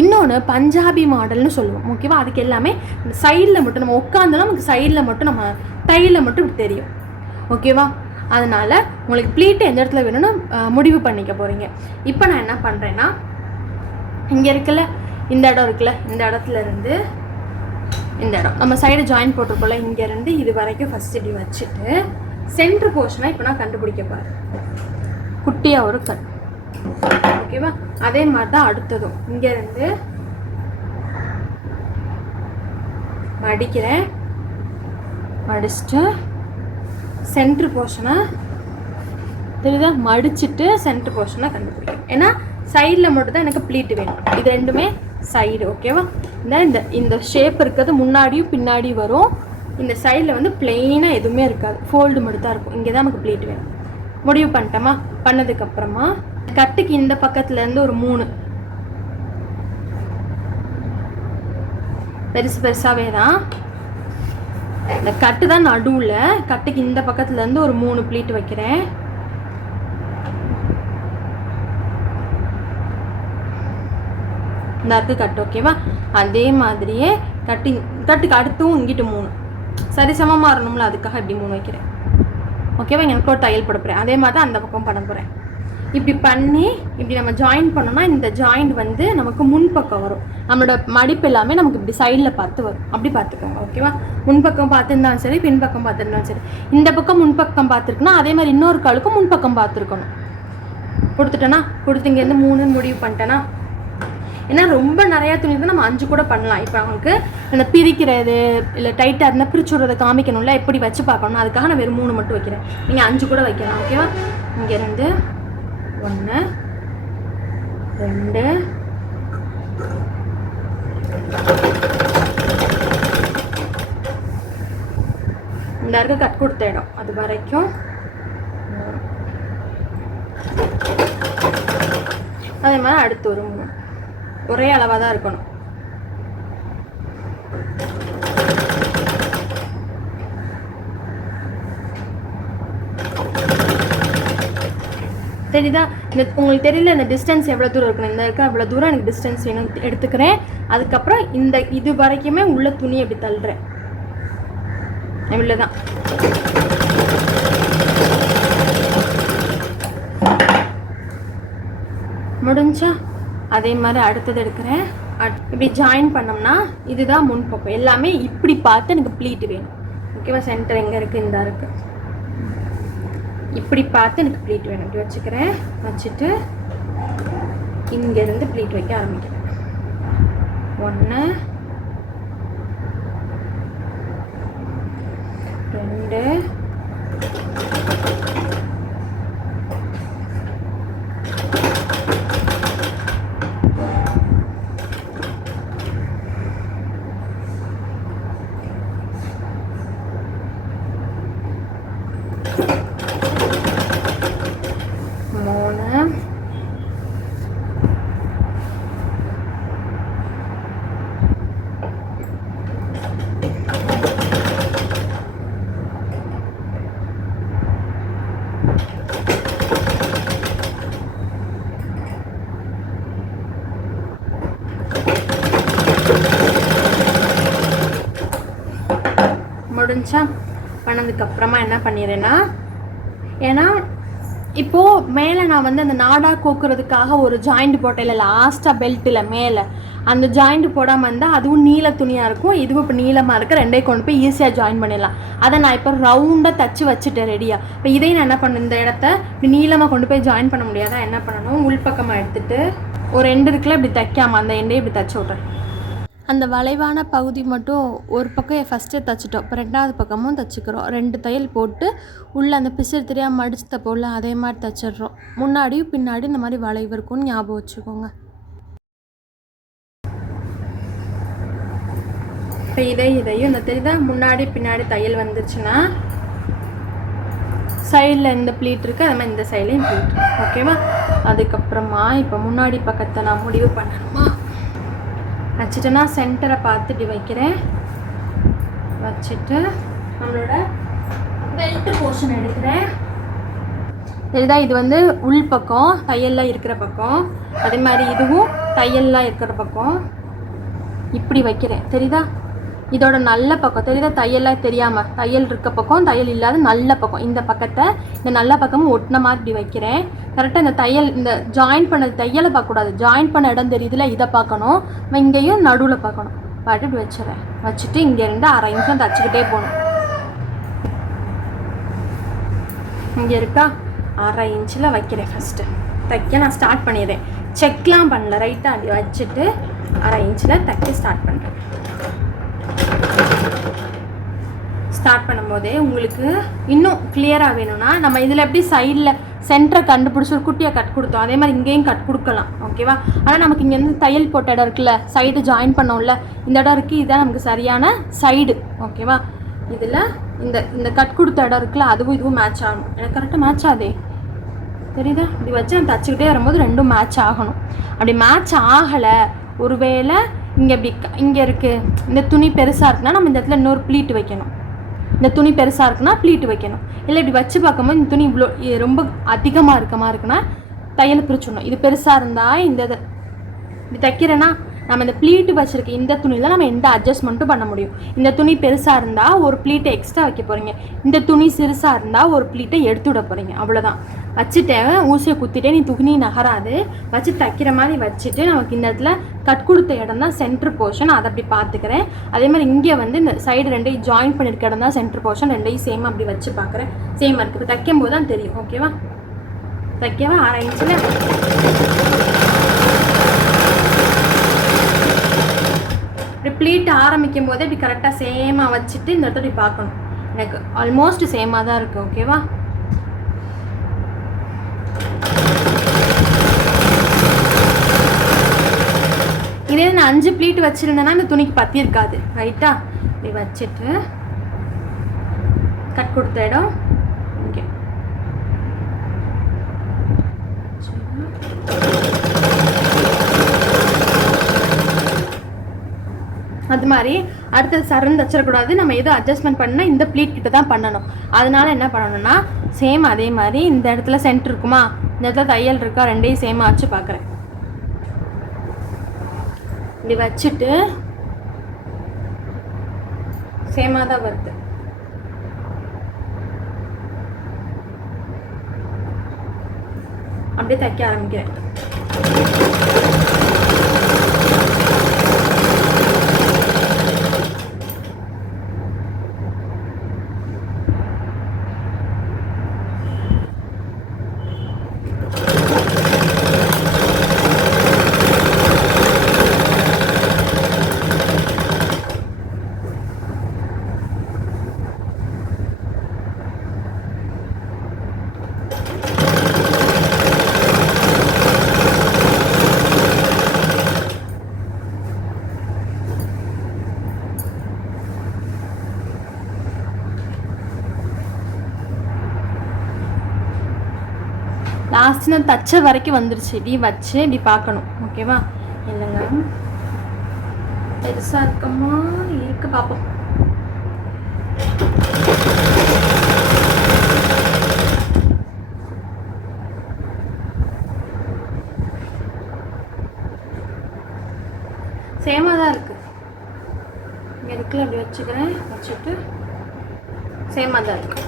இன்னொன்று பஞ்சாபி மாடல்னு சொல்லுவோம். ஓகேவா, அதுக்கு எல்லாமே சைடில் மட்டும் நம்ம உட்காந்தோன்னா நமக்கு சைடில் மட்டும் நம்ம தையில் மட்டும் இப்படி தெரியும். ஓகேவா, அதனால் உங்களுக்கு ப்ளீட்டு எந்த இடத்துல வேணும்னு முடிவு பண்ணிக்க போகிறீங்க. இப்போ நான் என்ன பண்ணுறேன்னா இங்கே இருக்குல்ல இந்த இடம் இருக்குல்ல, இந்த இடத்துல இருந்து இந்த இடம் நம்ம சைடு ஜாயின் போட்டிருக்கோம்ல, இங்கேருந்து இது வரைக்கும் ஃபஸ்ட் இப்படி வச்சுட்டு சென்ட்ரு போர்ஷனாக இப்போ நான் கண்டுபிடிக்க பாரு குட்டியாக ஒரு கட். ஓகேவா, அதே மாதிரி தான் அடுத்ததும் இங்கேருந்து மடிக்கிறேன், மடிச்சுட்டு சென்ட்ரு போர்ஷனை தெரியுதா மடிச்சுட்டு சென்ட்ரு போர்ஷனை கண்டுபிடிக்கிறேன். ஏன்னா சைடில் மட்டும் தான் எனக்கு ப்ளீட்டு வேணும், இது ரெண்டுமே சைடு. ஓகேவா, இந்த ஷேப் இருக்கிறது முன்னாடியும் பின்னாடி வரும், இந்த சைடில் வந்து பிளெயினாக எதுவுமே இருக்காது, ஃபோல்டு மட்டும் தான் இருக்கும். இங்கே தான் நமக்கு ப்ளீட் வேணும். முடிவு பண்ணிட்டோமா, பண்ணதுக்கப்புறமா கட்டுக்கு இந்த பக்கத்துலேருந்து ஒரு 3 பெருசாகவே தான் இந்த கட்டு தான் நடுவில், கட்டுக்கு இந்த பக்கத்துலேருந்து ஒரு 3 ப்ளீட் வைக்கிறேன். இந்த அடுத்து கட்டு. ஓகேவா, அதே மாதிரியே கட்டுக்கு அடுத்தும் இங்கிட்டு 3 சரி சமமாக வரணும்ல, அதுக்காக இப்படி 3 வைக்கிறேன். ஓகேவா, எனக்கு ஒரு தையல் போட போகிறேன், அதே மாதிரி தான் அந்த பக்கம் பண்ண போகிறேன். இப்படி பண்ணி இப்படி நம்ம ஜாயின் பண்ணோம்னா இந்த ஜாயிண்ட் வந்து நமக்கு முன்பக்கம் வரும், நம்மளோட மடிப்பு எல்லாமே நமக்கு இப்படி சைடில் பார்த்து வரும். அப்படி பார்த்துக்கோங்க. ஓகேவா, முன்பக்கம் பார்த்துருந்தாலும் சரி பின்பக்கம் பார்த்துருந்தாலும் சரி, இந்த பக்கம் முன்பக்கம் பார்த்துருக்குன்னா அதே மாதிரி இன்னொரு காலுக்கும் முன்பக்கம் பார்த்துருக்கணும். கொடுத்துட்டேன்னா கொடுத்து இங்கேருந்து 3 முடிவு பண்ணிட்டேன்னா. ஏன்னா ரொம்ப நிறையா துணி இருந்தால் நம்ம 5 கூட பண்ணலாம். இப்போ அவங்களுக்கு அந்த பிரிக்கிறது இல்லை டைட்டாக இருந்தால் பிரிச்சு விடுறதை காமிக்கணும்ல, எப்படி வச்சு பார்க்கணும், அதுக்காக நான் வெறும் 3 மட்டும் வைக்கிறேன். நீங்கள் 5 கூட வைக்கலாம். ஓகேவா? இங்கே 2 1 2 இந்த இருக்க கட் கொடுத்த இடம் அது வரைக்கும் அதே மாதிரி அடுத்து ஒரு 3 ஒரே அளவாக தான் இருக்கணும். தெரியுதா? இந்த உங்களுக்கு தெரியல இந்த டிஸ்டன்ஸ் எவ்வளோ தூரம் இருக்கணும். இந்த இருக்க அவ்வளோ தூரம் எனக்கு டிஸ்டன்ஸ் வேணும் எடுத்துக்கிறேன். அதுக்கப்புறம் இந்த இது வரைக்குமே உள்ள துணி எப்படி தள்ளுறேன் இவ்வளோதான். முடிஞ்சா அதே மாதிரி அடுத்தது எடுக்கிறேன். இப்படி ஜாயின் பண்ணோம்னா இதுதான் முன்பக்கம். எல்லாமே இப்படி பார்த்து எனக்கு ப்ளீட் வேணும். ஓகேவா? சென்டர் எங்கே இருக்குது? இந்த இருக்குது. இப்படி பார்த்து எனக்கு ப்ளீட் வேணும். இப்படி வச்சுக்கிறேன். வச்சுட்டு இங்கேருந்து ப்ளீட் வைக்க ஆரம்பிக்கிறேன். 1 2 முடிஞ்சா பண்ணதுக்கப்புறமா என்ன பண்ணிடுறேன்னா, ஏன்னா இப்போது மேலே நான் வந்து அந்த நாடா கோக்குறதுக்காக ஒரு ஜாயிண்ட் போட்டேன் லாஸ்ட்டாக பெல்ட்டில் மேலே அந்த ஜாயிண்ட் போடாமல் இருந்தால் அதுவும் நீல துணியாக இருக்கும். இதுவும் இப்போ நீளமாக இருக்க ரெண்டையும் கொண்டு போய் ஈஸியாக ஜாயின் பண்ணிடலாம். அதை நான் இப்போ ரவுண்டாக தச்சு வச்சுட்டேன் ரெடியாக. இப்போ இதையும் நான் என்ன பண்ணேன், இந்த இடத்த இப்படி நீளமாக கொண்டு போய் ஜாயின் பண்ண முடியாதா, என்ன பண்ணணும், உள்பக்கமாக எடுத்துகிட்டு ஒரு எண்டு இருக்குல்ல இப்படி தைக்காமல் அந்த எண்டையும் இப்படி தச்சு விட்றேன். அந்த வளைவான பகுதி மட்டும் ஒரு பக்கம் ஃபஸ்ட்டே தைச்சிட்டோம். இப்போ 2வது பக்கமும் தைச்சிக்கிறோம். 2 தையல் போட்டு உள்ளே அந்த பிசிறு தெரியாமல் மடிச்சு தப்போம்ல அதே மாதிரி தைச்சிட்றோம். முன்னாடியும் பின்னாடி இந்த மாதிரி வளைவு இருக்கும்னு ஞாபகம் வச்சுக்கோங்க. இப்போ இதையும் இந்த தெரியுதா, முன்னாடி பின்னாடி தையல் வந்துருச்சுன்னா சைடில் இந்த ப்ளீட் இருக்குது, அது மாதிரி இந்த சைட்லேயும் ப்ளீட். ஓகேவா? அதுக்கப்புறமா இப்போ முன்னாடி பக்கத்தை நான் முடிவு பண்ணணுமா வச்சுட்டேன்னா சென்டரை பார்த்து இப்படி வைக்கிறேன். வச்சுட்டு நம்மளோட பெல்ட் போர்ஷன் எடுக்கிறேன். இதுதான் இது வந்து உள் பக்கம் தையல்லாம் இருக்கிற பக்கம். அதே மாதிரி இதுவும் தையல்லாம் இருக்கிற பக்கம். இப்படி வைக்கிறேன். தெரியுதா? இதோட நல்ல பக்கம் தெரியுதா? தையல்லாம் தெரியாமல் தையல் இருக்க பக்கம் தையல் இல்லாத நல்ல பக்கம். இந்த பக்கத்தை இந்த நல்ல பக்கமும் ஒட்டின மாதிரி இப்படி வைக்கிறேன். கரெக்டாக இந்த தையல் இந்த ஜாயின் பண்ண தையலை பார்க்கக்கூடாது, ஜாயின் பண்ண இடம் தெரியுதுல இதை பார்க்கணும். இங்கேயும் நடுவில் பார்க்கணும். பார்த்து இப்படி வச்சுறேன். வச்சுட்டு இங்கேருந்து 1/2 நிமிஷம் தச்சுக்கிட்டே போகணும். இங்கே இருக்கா 1/2 இன்ச்சில் வைக்கிறேன். ஃபஸ்ட்டு தைக்க நான் ஸ்டார்ட் பண்ணிடுறேன். செக்லாம் பண்ணல, ரைட்டாக அப்படி வச்சுட்டு 1/2 இன்ச்சில் தைக்க ஸ்டார்ட் பண்ணுறேன். ஸ்டார்ட் பண்ணும்போதே உங்களுக்கு இன்னும் கிளியராக வேணும்னா நம்ம இதில் எப்படி சைடில் சென்டரை கண்டுபிடிச்சி ஒரு குட்டியாக கட் கொடுத்தோம், அதே மாதிரி இங்கேயும் கட் கொடுக்கலாம். ஓகேவா? ஆனால் நமக்கு இங்கேருந்து தையல் போட்ட இடம் இருக்குல்ல, சைடு ஜாயின் பண்ணோம்ல, இந்த இடம் இருக்குது, இதுதான் நமக்கு சரியான சைடு. ஓகேவா? இதில் இந்த இந்த கட் கொடுத்த இடம் இருக்குல்ல, அதுவும் இதுவும் மேட்ச் ஆகணும். எனக்கு கரெக்டாக மேட்ச் ஆகுதே, தெரியுதா? இப்படி வச்சு நான் தச்சுக்கிட்டே வரும்போது ரெண்டும் மேட்ச் ஆகணும். அப்படி மேட்ச் ஆகலை, ஒருவேளை இங்கே இப்படி இங்கே இருக்குது, இந்த துணி பெருசாக இருக்குன்னா நம்ம இந்த இடத்துல இன்னொரு ப்ளீட் வைக்கணும். இந்த துணி பெருசாக இருக்குன்னா ப்ளீட் வைக்கணும். இல்லை இப்படி வச்சு பார்க்கும்போது இந்த துணி இவ்வளோ ரொம்ப அதிகமாக இருக்குன்னா தையல் பிரிச்சிடணும். இது பெருசாக இருந்தால் இந்த இதை இப்படி தைக்கிறேன்னா நம்ம இந்த ப்ளீட்டு வச்சுருக்க இந்த துணியில் நம்ம எந்த அட்ஜஸ்ட்மெண்ட்டும் பண்ண முடியும். இந்த துணி பெருசாக இருந்தால் ஒரு ப்ளீட்டை எக்ஸ்ட்ரா வைக்க போகிறீங்க, இந்த துணி சிறுசாக இருந்தால் ஒரு ப்ளீட்டை எடுத்து விட போகிறீங்க. அவ்வளோதான். வச்சுட்டேன், ஊசியை குத்திட்டே நீ துணி நகராது, வச்சு தைக்கிற மாதிரி வச்சுட்டு நமக்கு இந்த இடத்துல கட் கொடுத்த இடம் தான் சென்ட்ரு போர்ஷன், அதை அப்படி பார்த்துக்கிறேன். அதே மாதிரி இங்கே வந்து இந்த சைடு ரெண்டையும் ஜாயின் பண்ணியிருக்க இடம் தான் சென்ட்ரு போர்ஷன், ரெண்டையும் சேமாக அப்படி வச்சு பார்க்குறேன். சேமாக இருக்குது. இப்போ தைக்கும் போது தான் தெரியும். ஓகேவா? தைக்கவா 6 இன்ச்சில். இப்படி ப்ளீட் ஆரம்பிக்கும் போதே இப்படி கரெக்டாக சேமாக வச்சுட்டு இந்த இடத்துல இப்படி பார்க்கணும். எனக்கு ஆல்மோஸ்ட் சேமாக தான் இருக்குது. ஓகேவா? இதே நான் 5 ப்ளீட் வச்சுருந்தேன்னா இந்த துணிக்கு பற்றி இருக்காது. ரைட்டா? இப்படி வச்சுட்டு கட் கொடுத்த இடம் ஓகே. அது மாதிரி அடுத்தது சரந்து வச்சிடக்கூடாது. நம்ம எதுவும் அட்ஜஸ்ட்மெண்ட் பண்ணால் இந்த ப்ளீட் கிட்ட தான் பண்ணணும். அதனால என்ன பண்ணணும்னா சேம் அதே மாதிரி இந்த இடத்துல சென்டர் இருக்குமா, இந்த இடத்துல தையல் இருக்கா, ரெண்டையும் சேமாக வச்சு பார்க்குறேன். இப்படி வச்சுட்டு சேமாக தான் வருது. அப்படியே தைக்க ஆரம்பிக்கிறேன். லாஸ்ட் நான் தச்ச வரைக்கும் வந்துருச்சு. இப்படி வச்சு இப்படி பார்க்கணும். ஓகேவா? இல்லைங்க பெருசாக இருக்கமா இருக்கு, பார்ப்போம். சேமாக தான் இருக்கு. இங்கே இருக்குல்ல, அப்படி வச்சுக்கிறேன். வச்சுட்டு சேமாக தான் இருக்கு.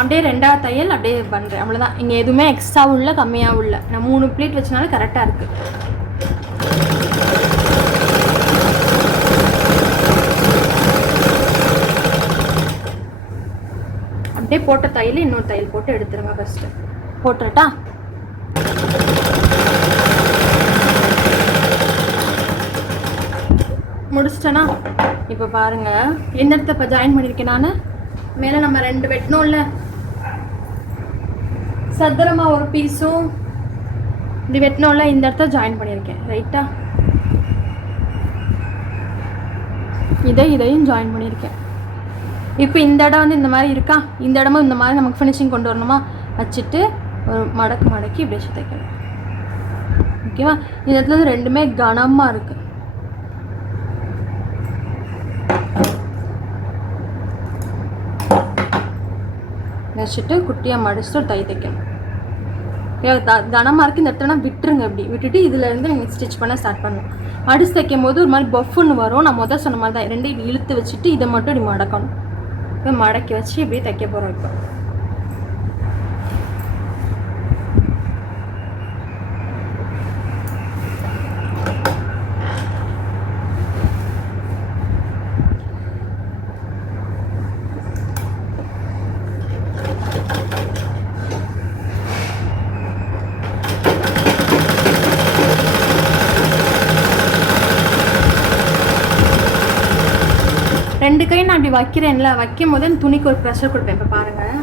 அப்படியே ரெண்டாவது தையல் அப்படியே பண்ணுறேன். அவ்வளோதான். இங்கே எதுவுமே எக்ஸ்ட்ராவும் இல்லை கம்மியாகவும் இல்லை. நான் 3 ப்ளீட் வச்சனாலும் கரெக்டாக இருக்குது. அப்படியே போட்ட தையல் இன்னொரு தையல் போட்டு எடுத்துருங்க. ஃபஸ்ட்டு போட்டுட்டா முடிச்சிட்டேன்னா இப்போ பாருங்கள் எந்த இடத்த இப்போ ஜாயின் பண்ணியிருக்கேன் நான். மேலே நம்ம 2 வெட்டணும்ல, சதுரமாக ஒரு பீஸும் இப்படி வெட்டணும்ல, இந்த இடத்த ஜாயின் பண்ணியிருக்கேன். ரைட்டா? இதையும் ஜாயின் பண்ணியிருக்கேன். இப்போ இந்த இடம் வந்து இந்த மாதிரி இருக்கா, இந்த இடமும் இந்த மாதிரி நமக்கு ஃபினிஷிங் கொண்டு வரணுமா, வச்சுட்டு ஒரு மடக்கி இப்படி வச்சு தைக்கணும். ஓகேவா? இந்த இடத்துல ரெண்டுமே கனமாக இருக்குது. வச்சுட்டு குட்டியாக மடிச்சுட்டு தை தைக்கணும். கனமாக இருக்குது இந்த இடத்துல விட்டுருங்க. இப்படி விட்டுட்டு இதுலேருந்து நீங்கள் ஸ்டிச் பண்ண ஸ்டார்ட் பண்ணணும். மடிச்சு தைக்கும் போது ஒரு மாதிரி பஃப்னு வரும். நான் முதல் சொன்ன மாதிரி தான் ரெண்டையும் இழுத்து வச்சுட்டு இதை மட்டும் இப்படி மடக்கணும். இப்போ மடக்கி வச்சு இப்படியே தைக்க போகிறோம். இப்போ ரெண்டு கை நான் அப்படி வைக்கிறேன்ல, வைக்கும் போது துணிக்கு ஒரு ப்ரெஷர் கொடுப்பேன். இப்போ பாருங்கள்,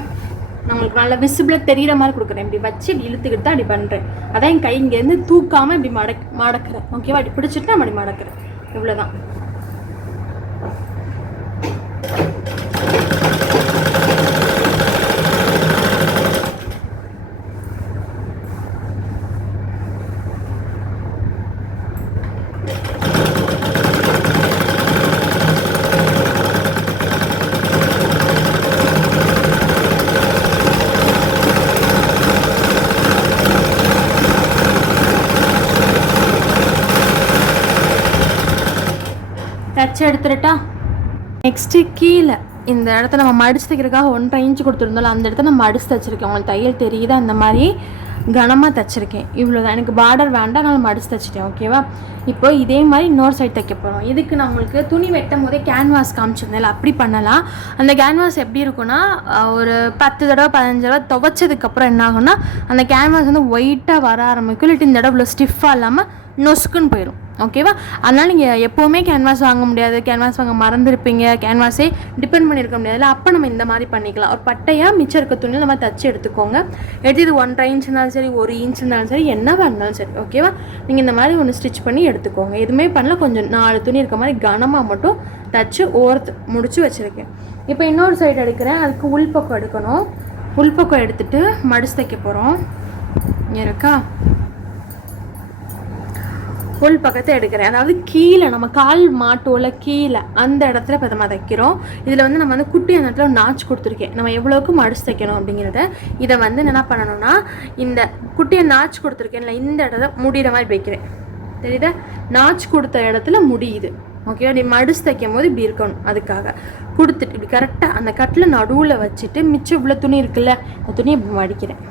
நம்மளுக்கு நல்லா விசிபிளாக தெரிகிற மாதிரி கொடுக்குறேன். இப்படி வச்சு இப்படி இழுத்துக்கிட்டு தான் அப்படி பண்ணுறேன். அதான் என் கை இங்கேருந்து தூக்காமல் இப்படி மடக்கிறேன். ஓகேவா? அப்படி பிடிச்சிட்டு நான் அப்படி மடக்கிறேன். இவ்வளோதான். தச்சு எடுத்துட்டா. நெக்ஸ்ட்டு கீழே இந்த இடத்த நம்ம மடிச்சு தைக்கிறதுக்காக 1.5 இன்ச் கொடுத்துருந்தோம்ல, அந்த இடத்த நான் மடிச்சு தைச்சிருக்கேன். உங்களுக்கு தையல் தெரியுதா? இந்த மாதிரி கனமாக தைச்சிருக்கேன். இவ்வளோதான். எனக்கு பார்டர் வேண்டாம், நான் மடிச்சு தைச்சிட்டேன். ஓகேவா? இப்போ இதே மாதிரி இன்னொரு சைட் தைக்க போகிறோம். இதுக்கு நம்மளுக்கு துணி வெட்டும் போதே கேன்வாஸ் காமிச்சிருந்தேன், அப்படி பண்ணலாம். அந்த கேன்வாஸ் எப்படி இருக்குன்னா, ஒரு 10 தடவை 15 தடவை துவைச்சதுக்கப்புறம் என்ன ஆகும்னா அந்த கேன்வாஸ் வந்து ஒயிட்டாக வர ஆரம்பிக்கும். இல்லாட்டி இந்த இடம் இவ்வளோ ஸ்டிஃபாக இல்லாமல் நொஸ்க்குன்னு போயிடும். ஓகேவா? அதனால் நீங்கள் எப்போவுமே கேன்வாஸ் வாங்க முடியாது, கேன்வாஸ் வாங்க மறந்துருப்பீங்க, கேன்வாஸே டிபெண்ட் பண்ணியிருக்க முடியாதுல்ல. அப்போ நம்ம இந்த மாதிரி பண்ணிக்கலாம். ஒரு பட்டையாக மிச்சம் இருக்க துணியில் நம்ம தச்சு எடுத்துக்கோங்க. எடுத்து இது 1.5 இன்ச் இருந்தாலும் சரி, 1 இன்ச் இருந்தாலும் சரி, என்னவா இருந்தாலும் சரி. ஓகேவா? நீங்கள் இந்த மாதிரி ஒன்று ஸ்டிச் பண்ணி எடுத்துக்கோங்க. எதுவுமே பண்ணல, கொஞ்சம் 4 துணி இருக்க மாதிரி கனமாக மட்டும் தச்சு ஓரத்து முடிச்சு வச்சுருக்கேன். இப்போ இன்னொரு சைடு எடுக்கிறேன். அதுக்கு உள்பக்கம் எடுக்கணும். உள்பக்கம் எடுத்துகிட்டு மடிச்சு தைக்க போகிறோம். இங்கே இருக்கா? உள் பக்கத்தை எடுக்கிறேன். அதாவது கீழே நம்ம கால் மாட்டோல கீழே அந்த இடத்துல இப்போ நம்ம தைக்கிறோம். இதில் வந்து நம்ம வந்து குட்டி அந்த இடத்துல நாச்சு கொடுத்துருக்கேன். நம்ம எவ்வளோக்கு மடிச்சு தைக்கணும் அப்படிங்கிறத இதை வந்து என்ன பண்ணணும்னா, இந்த குட்டியை நாச்சு கொடுத்துருக்கேன்ல, இந்த இடத்த முடிகிற மாதிரி வைக்கிறேன். தெரியுதா? நாச்சு கொடுத்த இடத்துல முடியுது. ஓகேவா? நீ மடிச்சு தைக்கும் போது இப்படி இருக்கணும். அதுக்காக கொடுத்துட்டு இப்படி கரெக்டாக அந்த கட்டில் நடுவில் வச்சுட்டு மிச்சம் இவ்வளோ துணி இருக்குல்ல, அந்த துணியை இப்படி மடிக்கிறேன்.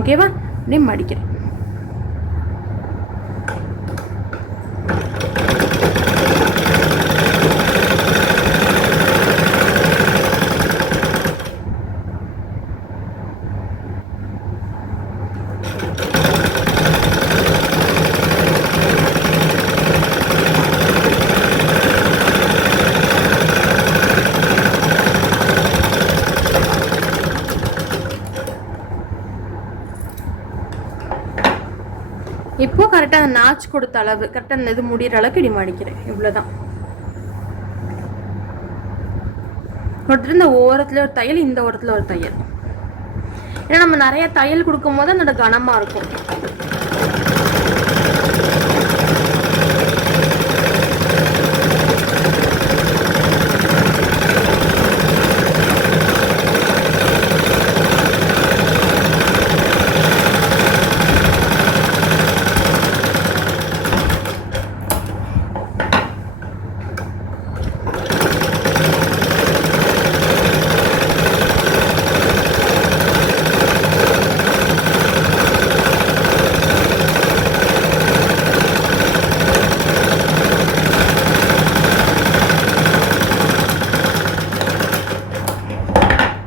ஓகேவா? இப்படி மடிக்கிறேன். இப்போ கரெக்டாக அந்த நாச்சு கொடுத்த அளவு கரெக்டாக அந்த இது முடிகிற அளவுக்கு இடி மடிக்கிறேன். இவ்வளோதான். கொடுத்துட்டு இந்த ஓரத்தில் ஒரு தையல், இந்த ஓரத்தில் ஒரு தையல். ஏன்னா நம்ம நிறைய தையல் கொடுக்கும் போது அந்த கனமாக இருக்கும்.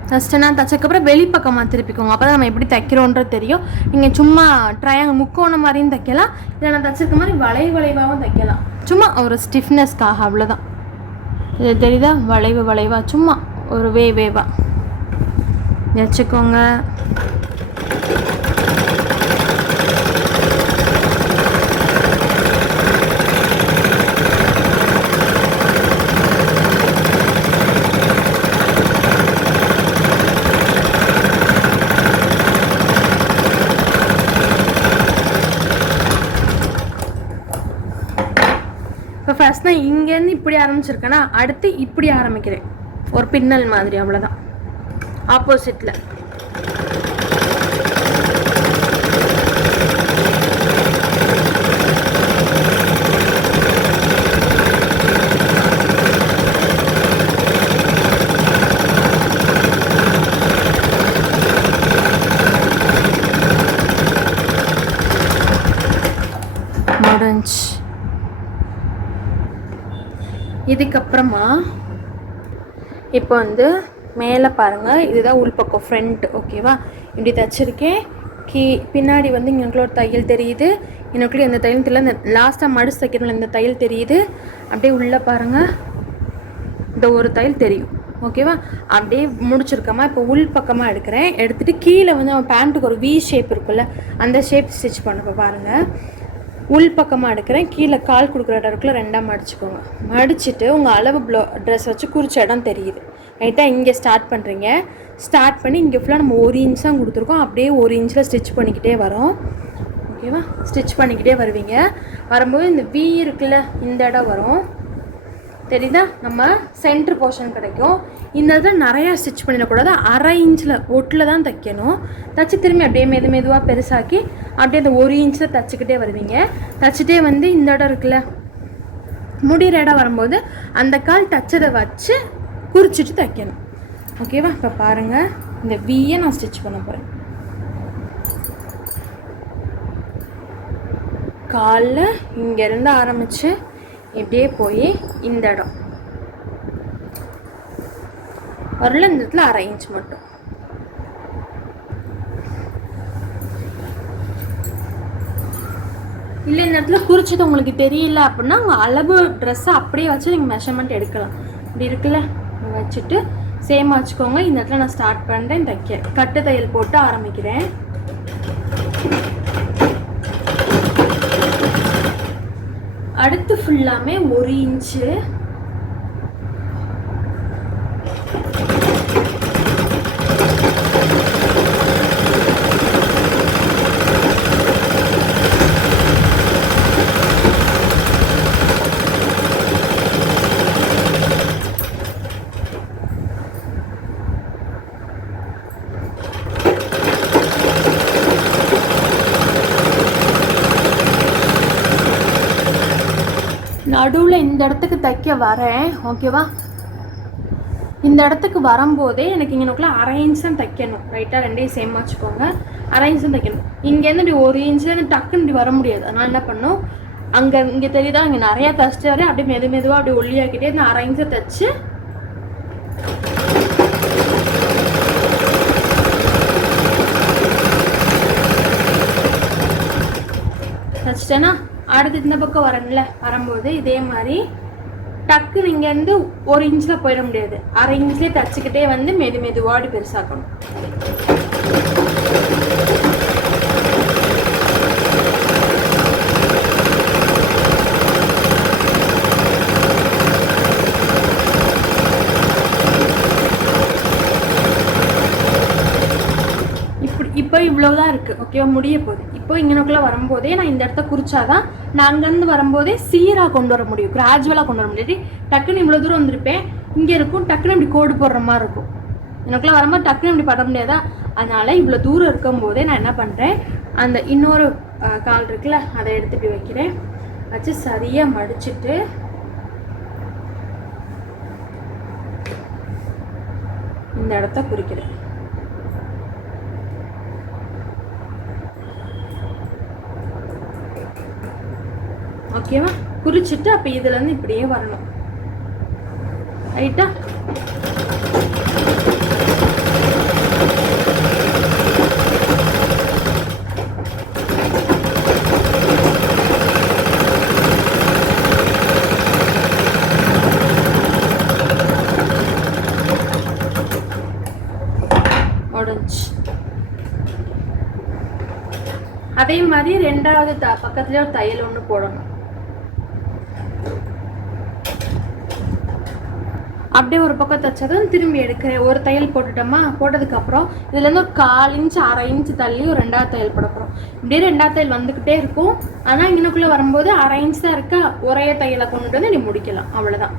ஃபஸ்ட்டு நான் தைச்சக்கப்புறம் வெளிப்பக்கமாக திருப்பிக்கோங்க. அப்போ தான் நம்ம எப்படி தைக்கிறோன்றது தெரியும். நீங்கள் சும்மா ட்ரையாங்கிள் முக்கோணம் மாதிரியும் தைக்கலாம், இல்லை நான் தைச்சிருக்க மாதிரி வளைவாகவும் தைக்கலாம். சும்மா ஒரு ஸ்டிஃப்னஸ்க்காக, அவ்வளோதான். இது தெரியுதா? வளைவாக சும்மா ஒரு வேவாக வச்சுக்கோங்க. இப்போ ஃபர்ஸ்ட் நான் இங்கேருந்து இப்படி ஆரம்பிச்சிருக்கேன்னா அடுத்து இப்படி ஆரம்பிக்கிறேன், ஒரு பின்னல் மாதிரி. அவ்வளோதான். ஆப்போசிட்டில் முடிஞ்சு. இதுக்கப்புறமா இப்போ வந்து மேலே பாருங்கள், இதுதான் உள்பக்கம் ஃப்ரண்ட். ஓகேவா? இப்படி தைச்சிருக்கேன். பின்னாடி வந்து இங்கே ஒரு தையல் தெரியுது, எனக்குள்ளே எந்த தையல் தெரியல. இந்த லாஸ்ட்டாக மடிச்சு தைக்கிறோம்ல, இந்த தையல் தெரியுது. அப்படியே உள்ளே பாருங்கள், இந்த ஒரு தையல் தெரியும். ஓகேவா? அப்படியே முடிச்சிருக்கோமா. இப்போ உள் பக்கமாக எடுக்கிறேன். எடுத்துகிட்டு கீழே வந்து நம்ம பேண்ட்டுக்கு ஒரு வி ஷேப் இருக்குல்ல, அந்த ஷேப் ஸ்டிச் பண்ண பாருங்கள். உள் பக்கமாக எடுக்கிறேன். கீழே கால் கொடுக்குற இடம் இருக்குல்ல, ரெண்டாக மடிச்சுக்கோங்க. மடிச்சுட்டு உங்கள் அளவு ட்ரெஸ் வச்சு குறிச்ச இடம் தெரியுது. ரைட்டாக இங்கே ஸ்டார்ட் பண்ணுறீங்க. ஸ்டார்ட் பண்ணி இங்கே ஃபுல்லாக நம்ம 1 இன்ச் தான் கொடுத்துருக்கோம். அப்படியே 1 இன்ச்சில் ஸ்டிச் பண்ணிக்கிட்டே வரோம். ஓகேவா? ஸ்டிச் பண்ணிக்கிட்டே வருவீங்க. வரும்போது இந்த வி இருக்குல்ல, இந்த இடம் வரும். தெரியுதா? நம்ம சென்ட்ரு போர்ஷன் கிடைக்கும். இந்த இதில் நிறையா ஸ்டிச் பண்ணிடக்கூடாது. 1/2 இன்ச்சில் ஒட்டில் தான் தைக்கணும். தைச்சி திரும்பி அப்படியே மெதுவாக பெருசாக்கி அப்படியே அந்த 1 இன்ச்சில் தைச்சிக்கிட்டே வருவீங்க. தைச்சிட்டே வந்து இந்த இடம் இருக்குல்ல, முடிகிற இடம் வரும்போது அந்த கால் டச்சதை வச்சு குறிச்சிட்டு தைக்கணும். ஓகேவா? இப்போ பாருங்கள், இந்த வீயை நான் ஸ்டிச் பண்ண போகிறேன். காலில் இங்கேருந்து ஆரம்பித்து இப்படியே போய் இந்த இடம் வரல, இந்த இடத்துல 1/2 இன்ச் மட்டும். இல்லை இந்த இடத்துல குறிச்சது உங்களுக்கு தெரியல அப்படின்னா உங்கள் அளவு ட்ரெஸ்ஸை அப்படியே வச்சு நீங்கள் மெஷர்மெண்ட் எடுக்கலாம். இப்படி இருக்குல்ல, வச்சுட்டு சேமாக வச்சுக்கோங்க. இந்த இடத்துல நான் ஸ்டார்ட் பண்ணுறேன் தைக்க. கட்டு தையல் போட்டு ஆரம்பிக்கிறேன். அடுத்து ஃபுல்லாமே 1 இன்ச்சு. நடுவில் இந்த இடத்துக்கு தைக்க வரேன். ஓகேவா? இந்த இடத்துக்கு வரும்போதே எனக்கு இங்கனுக்குள்ள 1/2 இன்ச் தான் தைக்கணும். ரைட்டாக ரெண்டையும் சேமாக வச்சுக்கோங்க. 1/2 இன்ச் தான் தைக்கணும். இங்கேருந்து இப்படி 1 இன்ச்சு டக்குன்னு இப்படி வர முடியாது. அதனால் என்ன பண்ணணும், இங்கே தெரியுதா, இங்கே நிறையா தைச்சிட்டு வரேன். அப்படியே மெதுவாக அப்படியே ஒல்லியாக்கிட்டே இந்த 1/2 இன்ச்சை தைச்சு தைச்சிட்டேன்னா அடுத்து இந்த பக்கம் வரணும்ல, வரும்போது இதே மாதிரி டக்குன்னு இங்கேருந்து 1 இன்ச்சில் போயிட முடியாது. 1/2 இன்ச்லேயே தைச்சிக்கிட்டே வந்து மெதுவாடி பெருசாக்கணும். இப்போ இவ்வளோதான் இருக்குது. ஓகேவா? முடிய போகுது. இப்போ இங்கனுக்குள்ளே வரும்போதே நான் இந்த இடத்த குறிச்சாதான் நான் அங்கேருந்து வரும்போதே சீராக கொண்டு வர முடியும், கிராஜுவலாக கொண்டு வர முடியாது. டக்குன்னு இவ்வளோ தூரம் வந்திருப்பேன், இங்கே இருக்கும், டக்குன்னு இப்படி கோடு போடுற மாதிரி இருக்கும். எனக்குள்ளே வரும்போது டக்குன்னு இப்படி பட முடியாதா? அதனால் இவ்வளோ தூரம் இருக்கும்போதே நான் என்ன பண்ணுறேன், அந்த இன்னொரு கால் இருக்குல்ல, அதை எடுத்துகிட்டு வைக்கிறேன். வச்சு சரியாக மடிச்சுட்டு இந்த இடத்த குறிக்கிறேன். ஓகேவா? குறிச்சிட்டு அப்போ இதுலேருந்து இப்படியே வரணும். ரைட்டா? முடிஞ்சு. அதே மாதிரி ரெண்டாவது பக்கத்துலேயே ஒரு தையல் ஒன்று போடணும். அப்படியே ஒரு பக்கம் தைச்சதும் திரும்பி எடுக்கிறேன். ஒரு தையல் போட்டுட்டோமா, போட்டதுக்கப்புறம் இதுலேருந்து ஒரு 1/4 இன்ச் 1/2 இன்ச் தள்ளி ஒரு 2வது தையல் போட போகிறோம். இப்படியே 2வது தையல் வந்துக்கிட்டே இருக்கும். ஆனால் இன்னுக்குள்ளே வரும்போது 1/2 இன்ச் தான் இருக்கா, ஒரே தையலை கொண்டுட்டு வந்து நீ முடிக்கலாம். அவ்வளோதான்.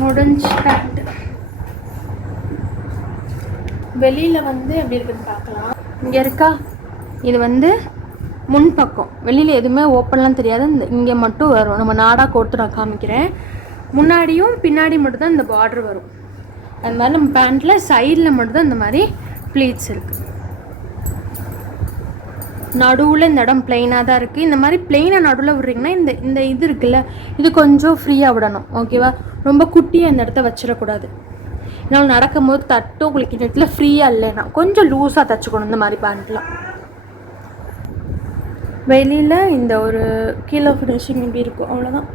முடிஞ்சு பேண்ட் வெளியில் வந்து எப்படி இருக்குன்னு பார்க்கலாம். இங்கே இருக்கா, இது வந்து முன்பக்கம். வெளியில் எதுவுமே ஓப்பன்லாம் தெரியாது. இந்த இங்கே மட்டும் வரும். நம்ம நாடாக கோர்த்து நான் காமிக்கிறேன். முன்னாடியும் பின்னாடி மட்டும்தான் இந்த பார்டர் வரும். அது மாதிரி நம்ம பேண்ட்டில் சைடில் மட்டும்தான் இந்த மாதிரி ப்ளீட்ஸ் இருக்குது. நடுவில் இந்த இடம் பிளெயினாக தான் இருக்குது. இந்த மாதிரி பிளெயினாக நடுவில் விட்றீங்கன்னா இந்த இந்த இது இருக்குல்ல, இது கொஞ்சம் ஃப்ரீயாக விடணும். ஓகேவா? ரொம்ப குட்டியாக இந்த இடத்த வச்சிடக்கூடாது. நான் நடக்கும்போது தட்டும் உங்களுக்கு இடத்துல ஃப்ரீயாக இல்லைன்னா கொஞ்சம் லூஸாக தைச்சிக்கணும் இந்த மாதிரி பேண்ட்லாம். வெளியில் இந்த ஒரு கீழே ஃபினிஷிங் இப்படி இருக்கும், அவ்வளோதான்.